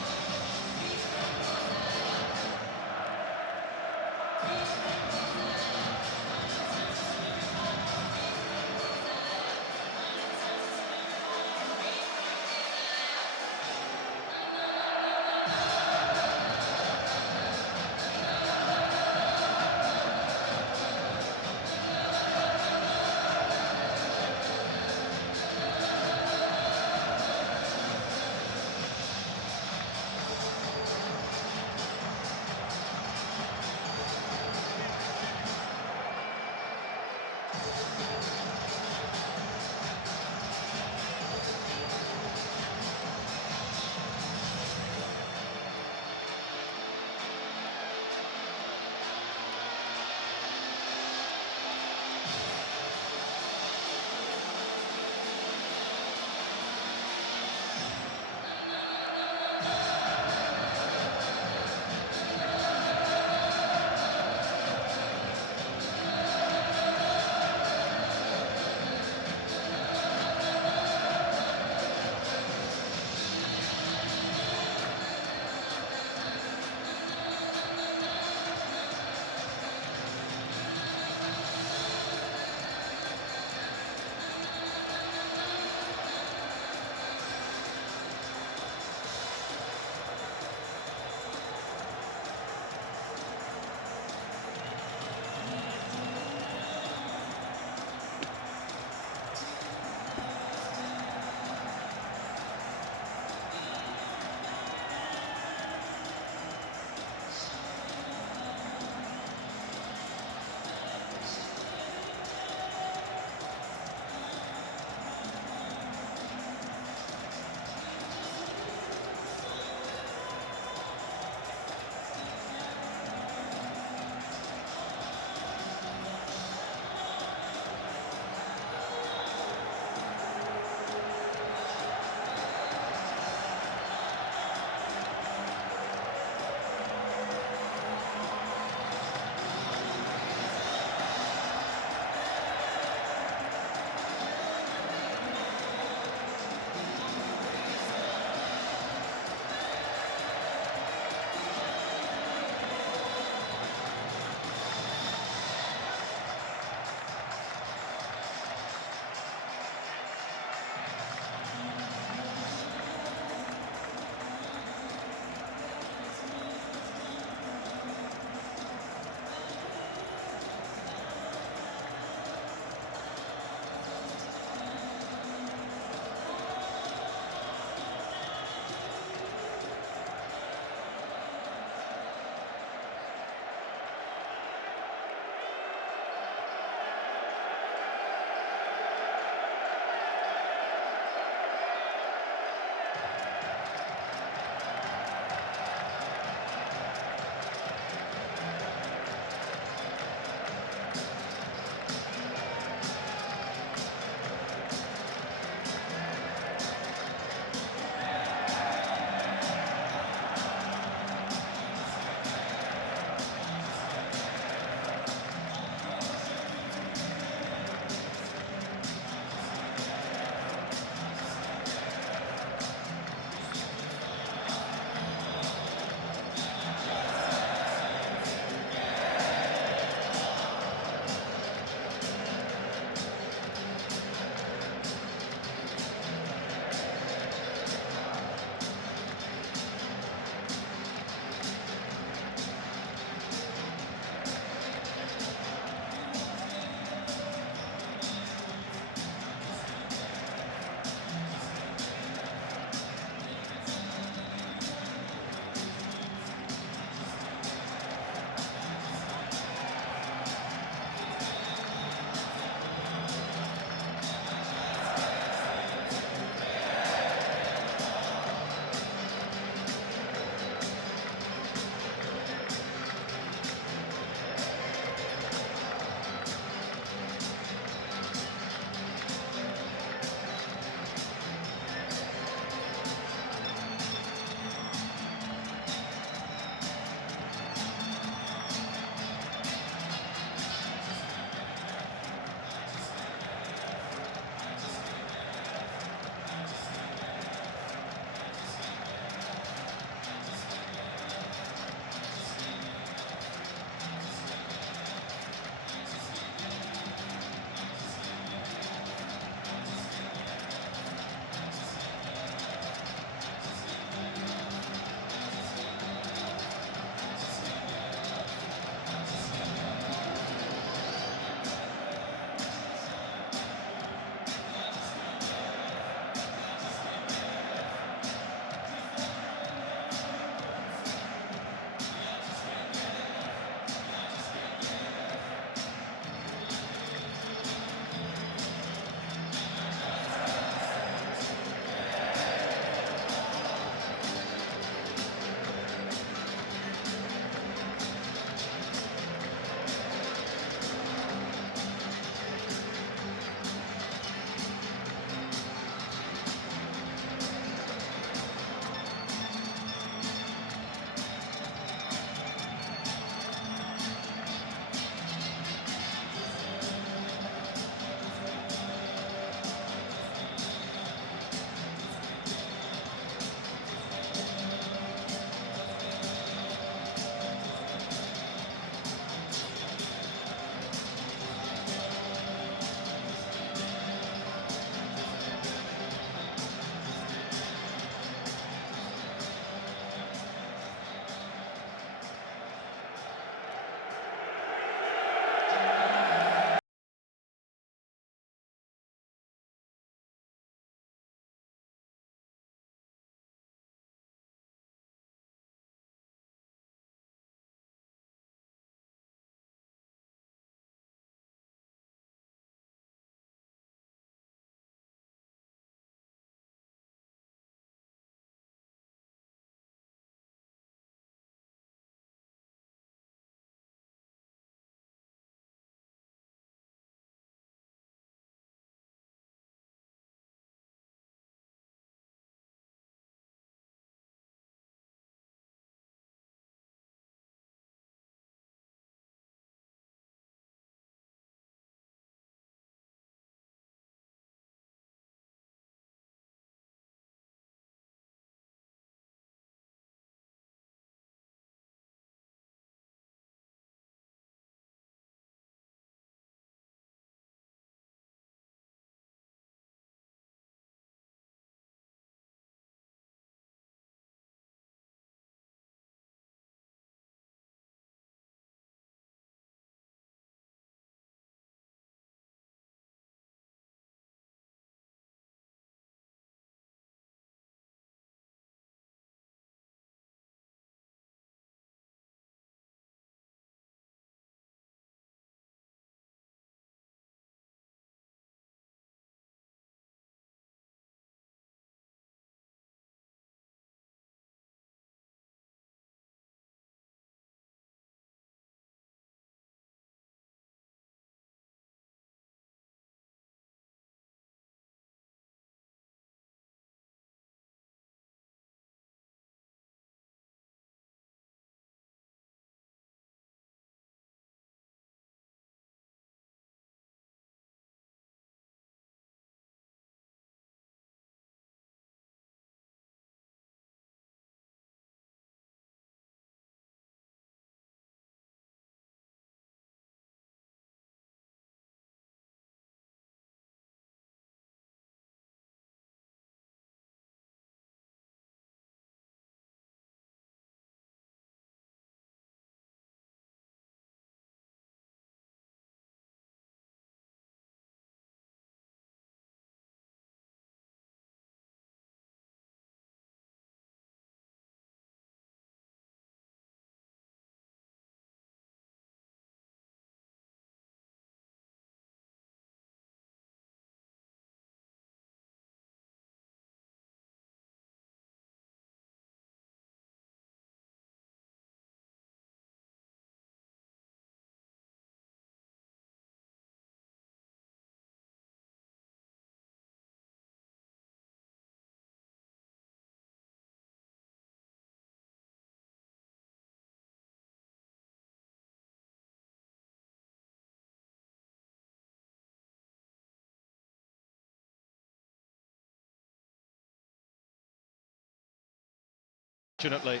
Fortunately,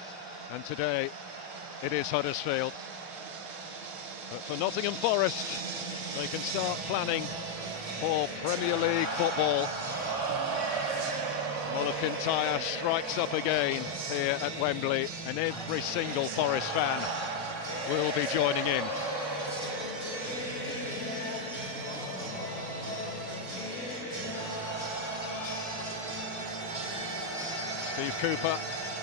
and today it is Huddersfield. But for Nottingham Forest, they can start planning for Premier League football. Kintyre strikes up again here at Wembley, and every single Forest fan will be joining in. Steve Cooper,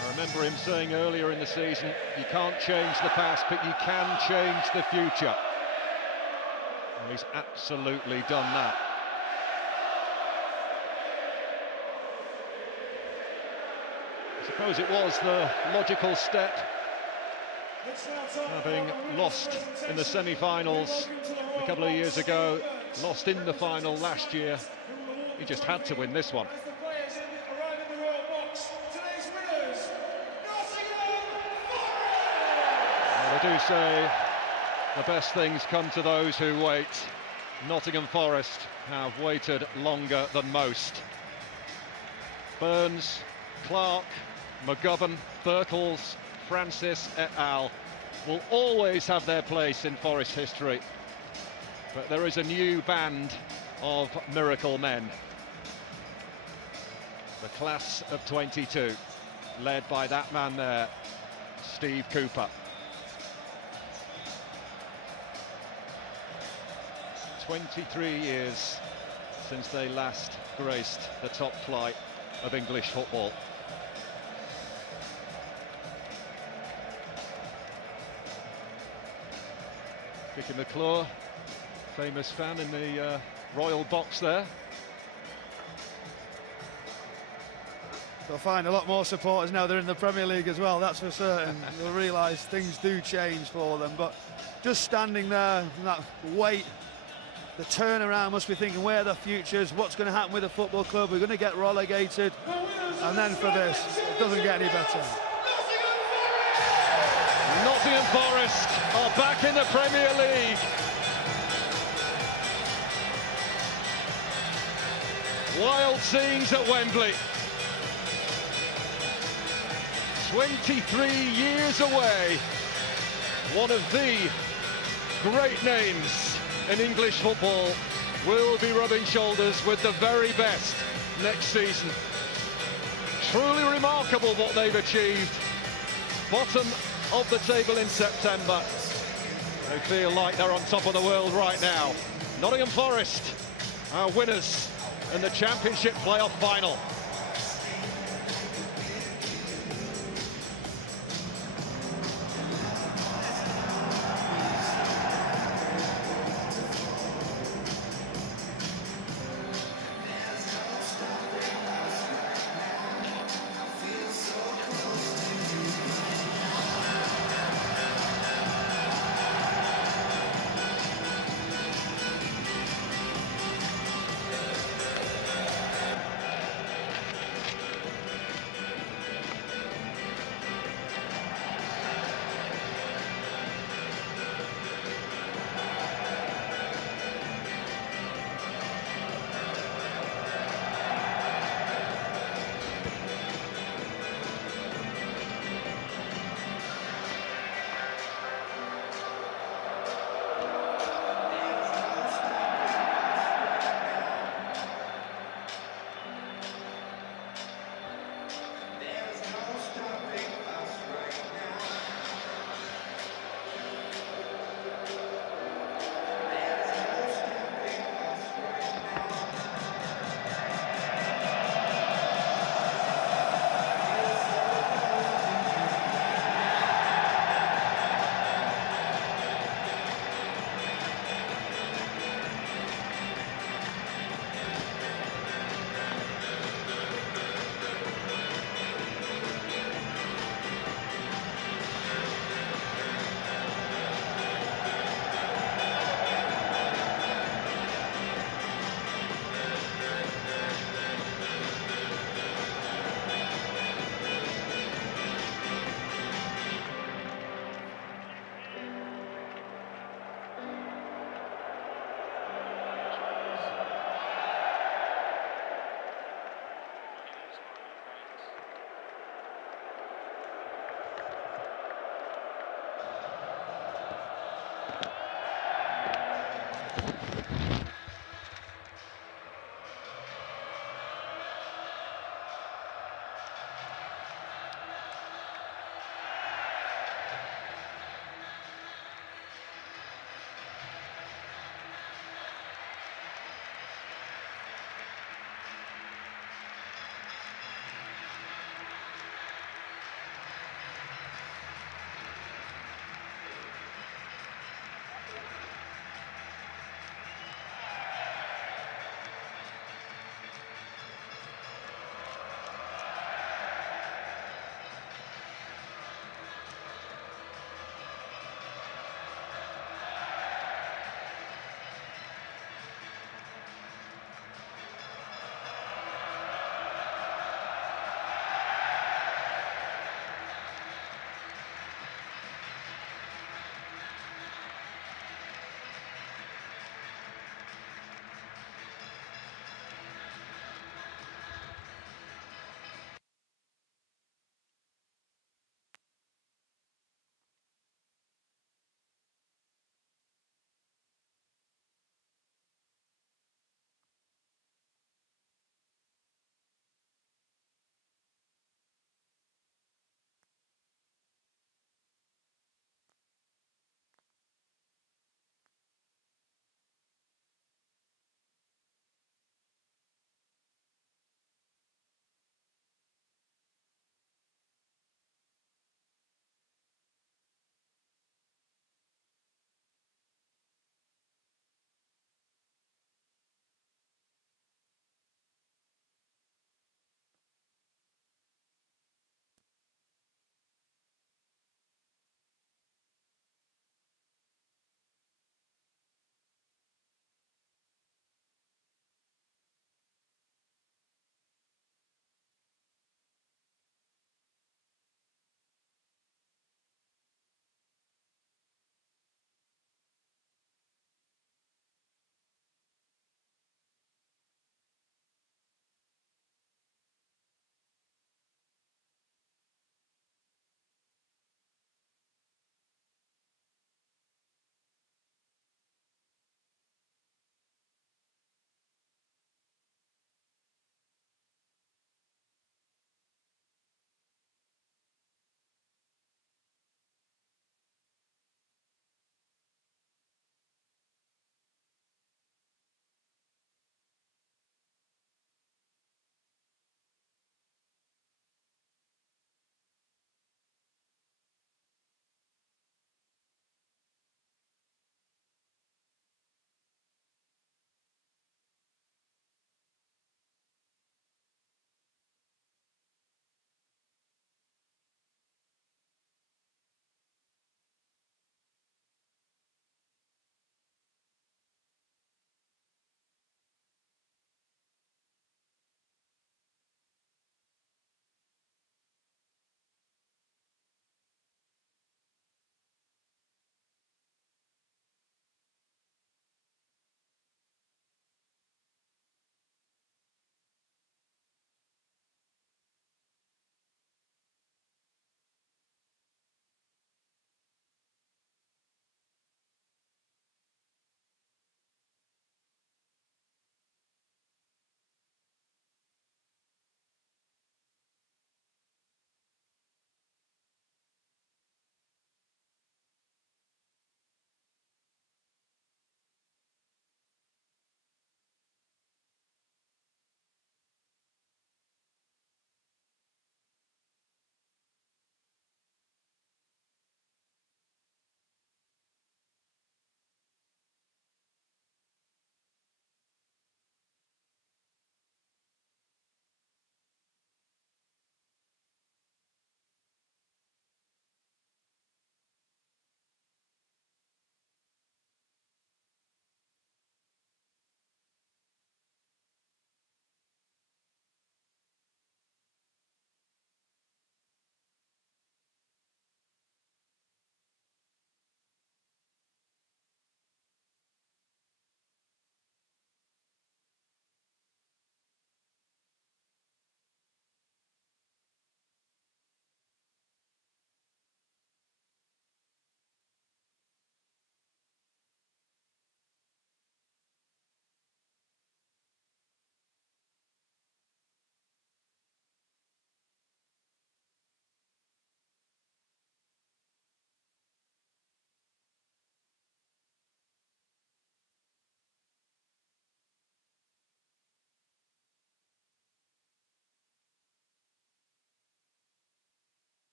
I remember him saying earlier in the season, you can't change the past, but you can change the future. And he's absolutely done that. I suppose it was the logical step, having lost in the semi-finals a couple of years ago, lost in the final last year. He just had to win this one. Well, they do say the best things come to those who wait. Nottingham Forest have waited longer than most. Burns, Clark, McGovern, Birtles, Francis et al. Will always have their place in Forest history. But there is a new band of miracle men. The class of 22, led by that man there, Steve Cooper. 23 years since they last graced the top flight of English football. Dickie McClure, famous fan in the royal box there. They'll find a lot more supporters now they're in the Premier League as well, that's for certain. They'll realise things do change for them, but just standing there, that weight, the turnaround, must be thinking where are the futures, what's going to happen with the football club, we're going to get relegated, and then for this, it doesn't get any better. Nottingham Forest are back in the Premier League. Wild scenes at Wembley. 23 years away. One of the great names in English football will be rubbing shoulders with the very best next season. Truly remarkable what they've achieved. Bottom of the table in September. They feel like they're on top of the world right now. Nottingham Forest are winners in the Championship playoff final.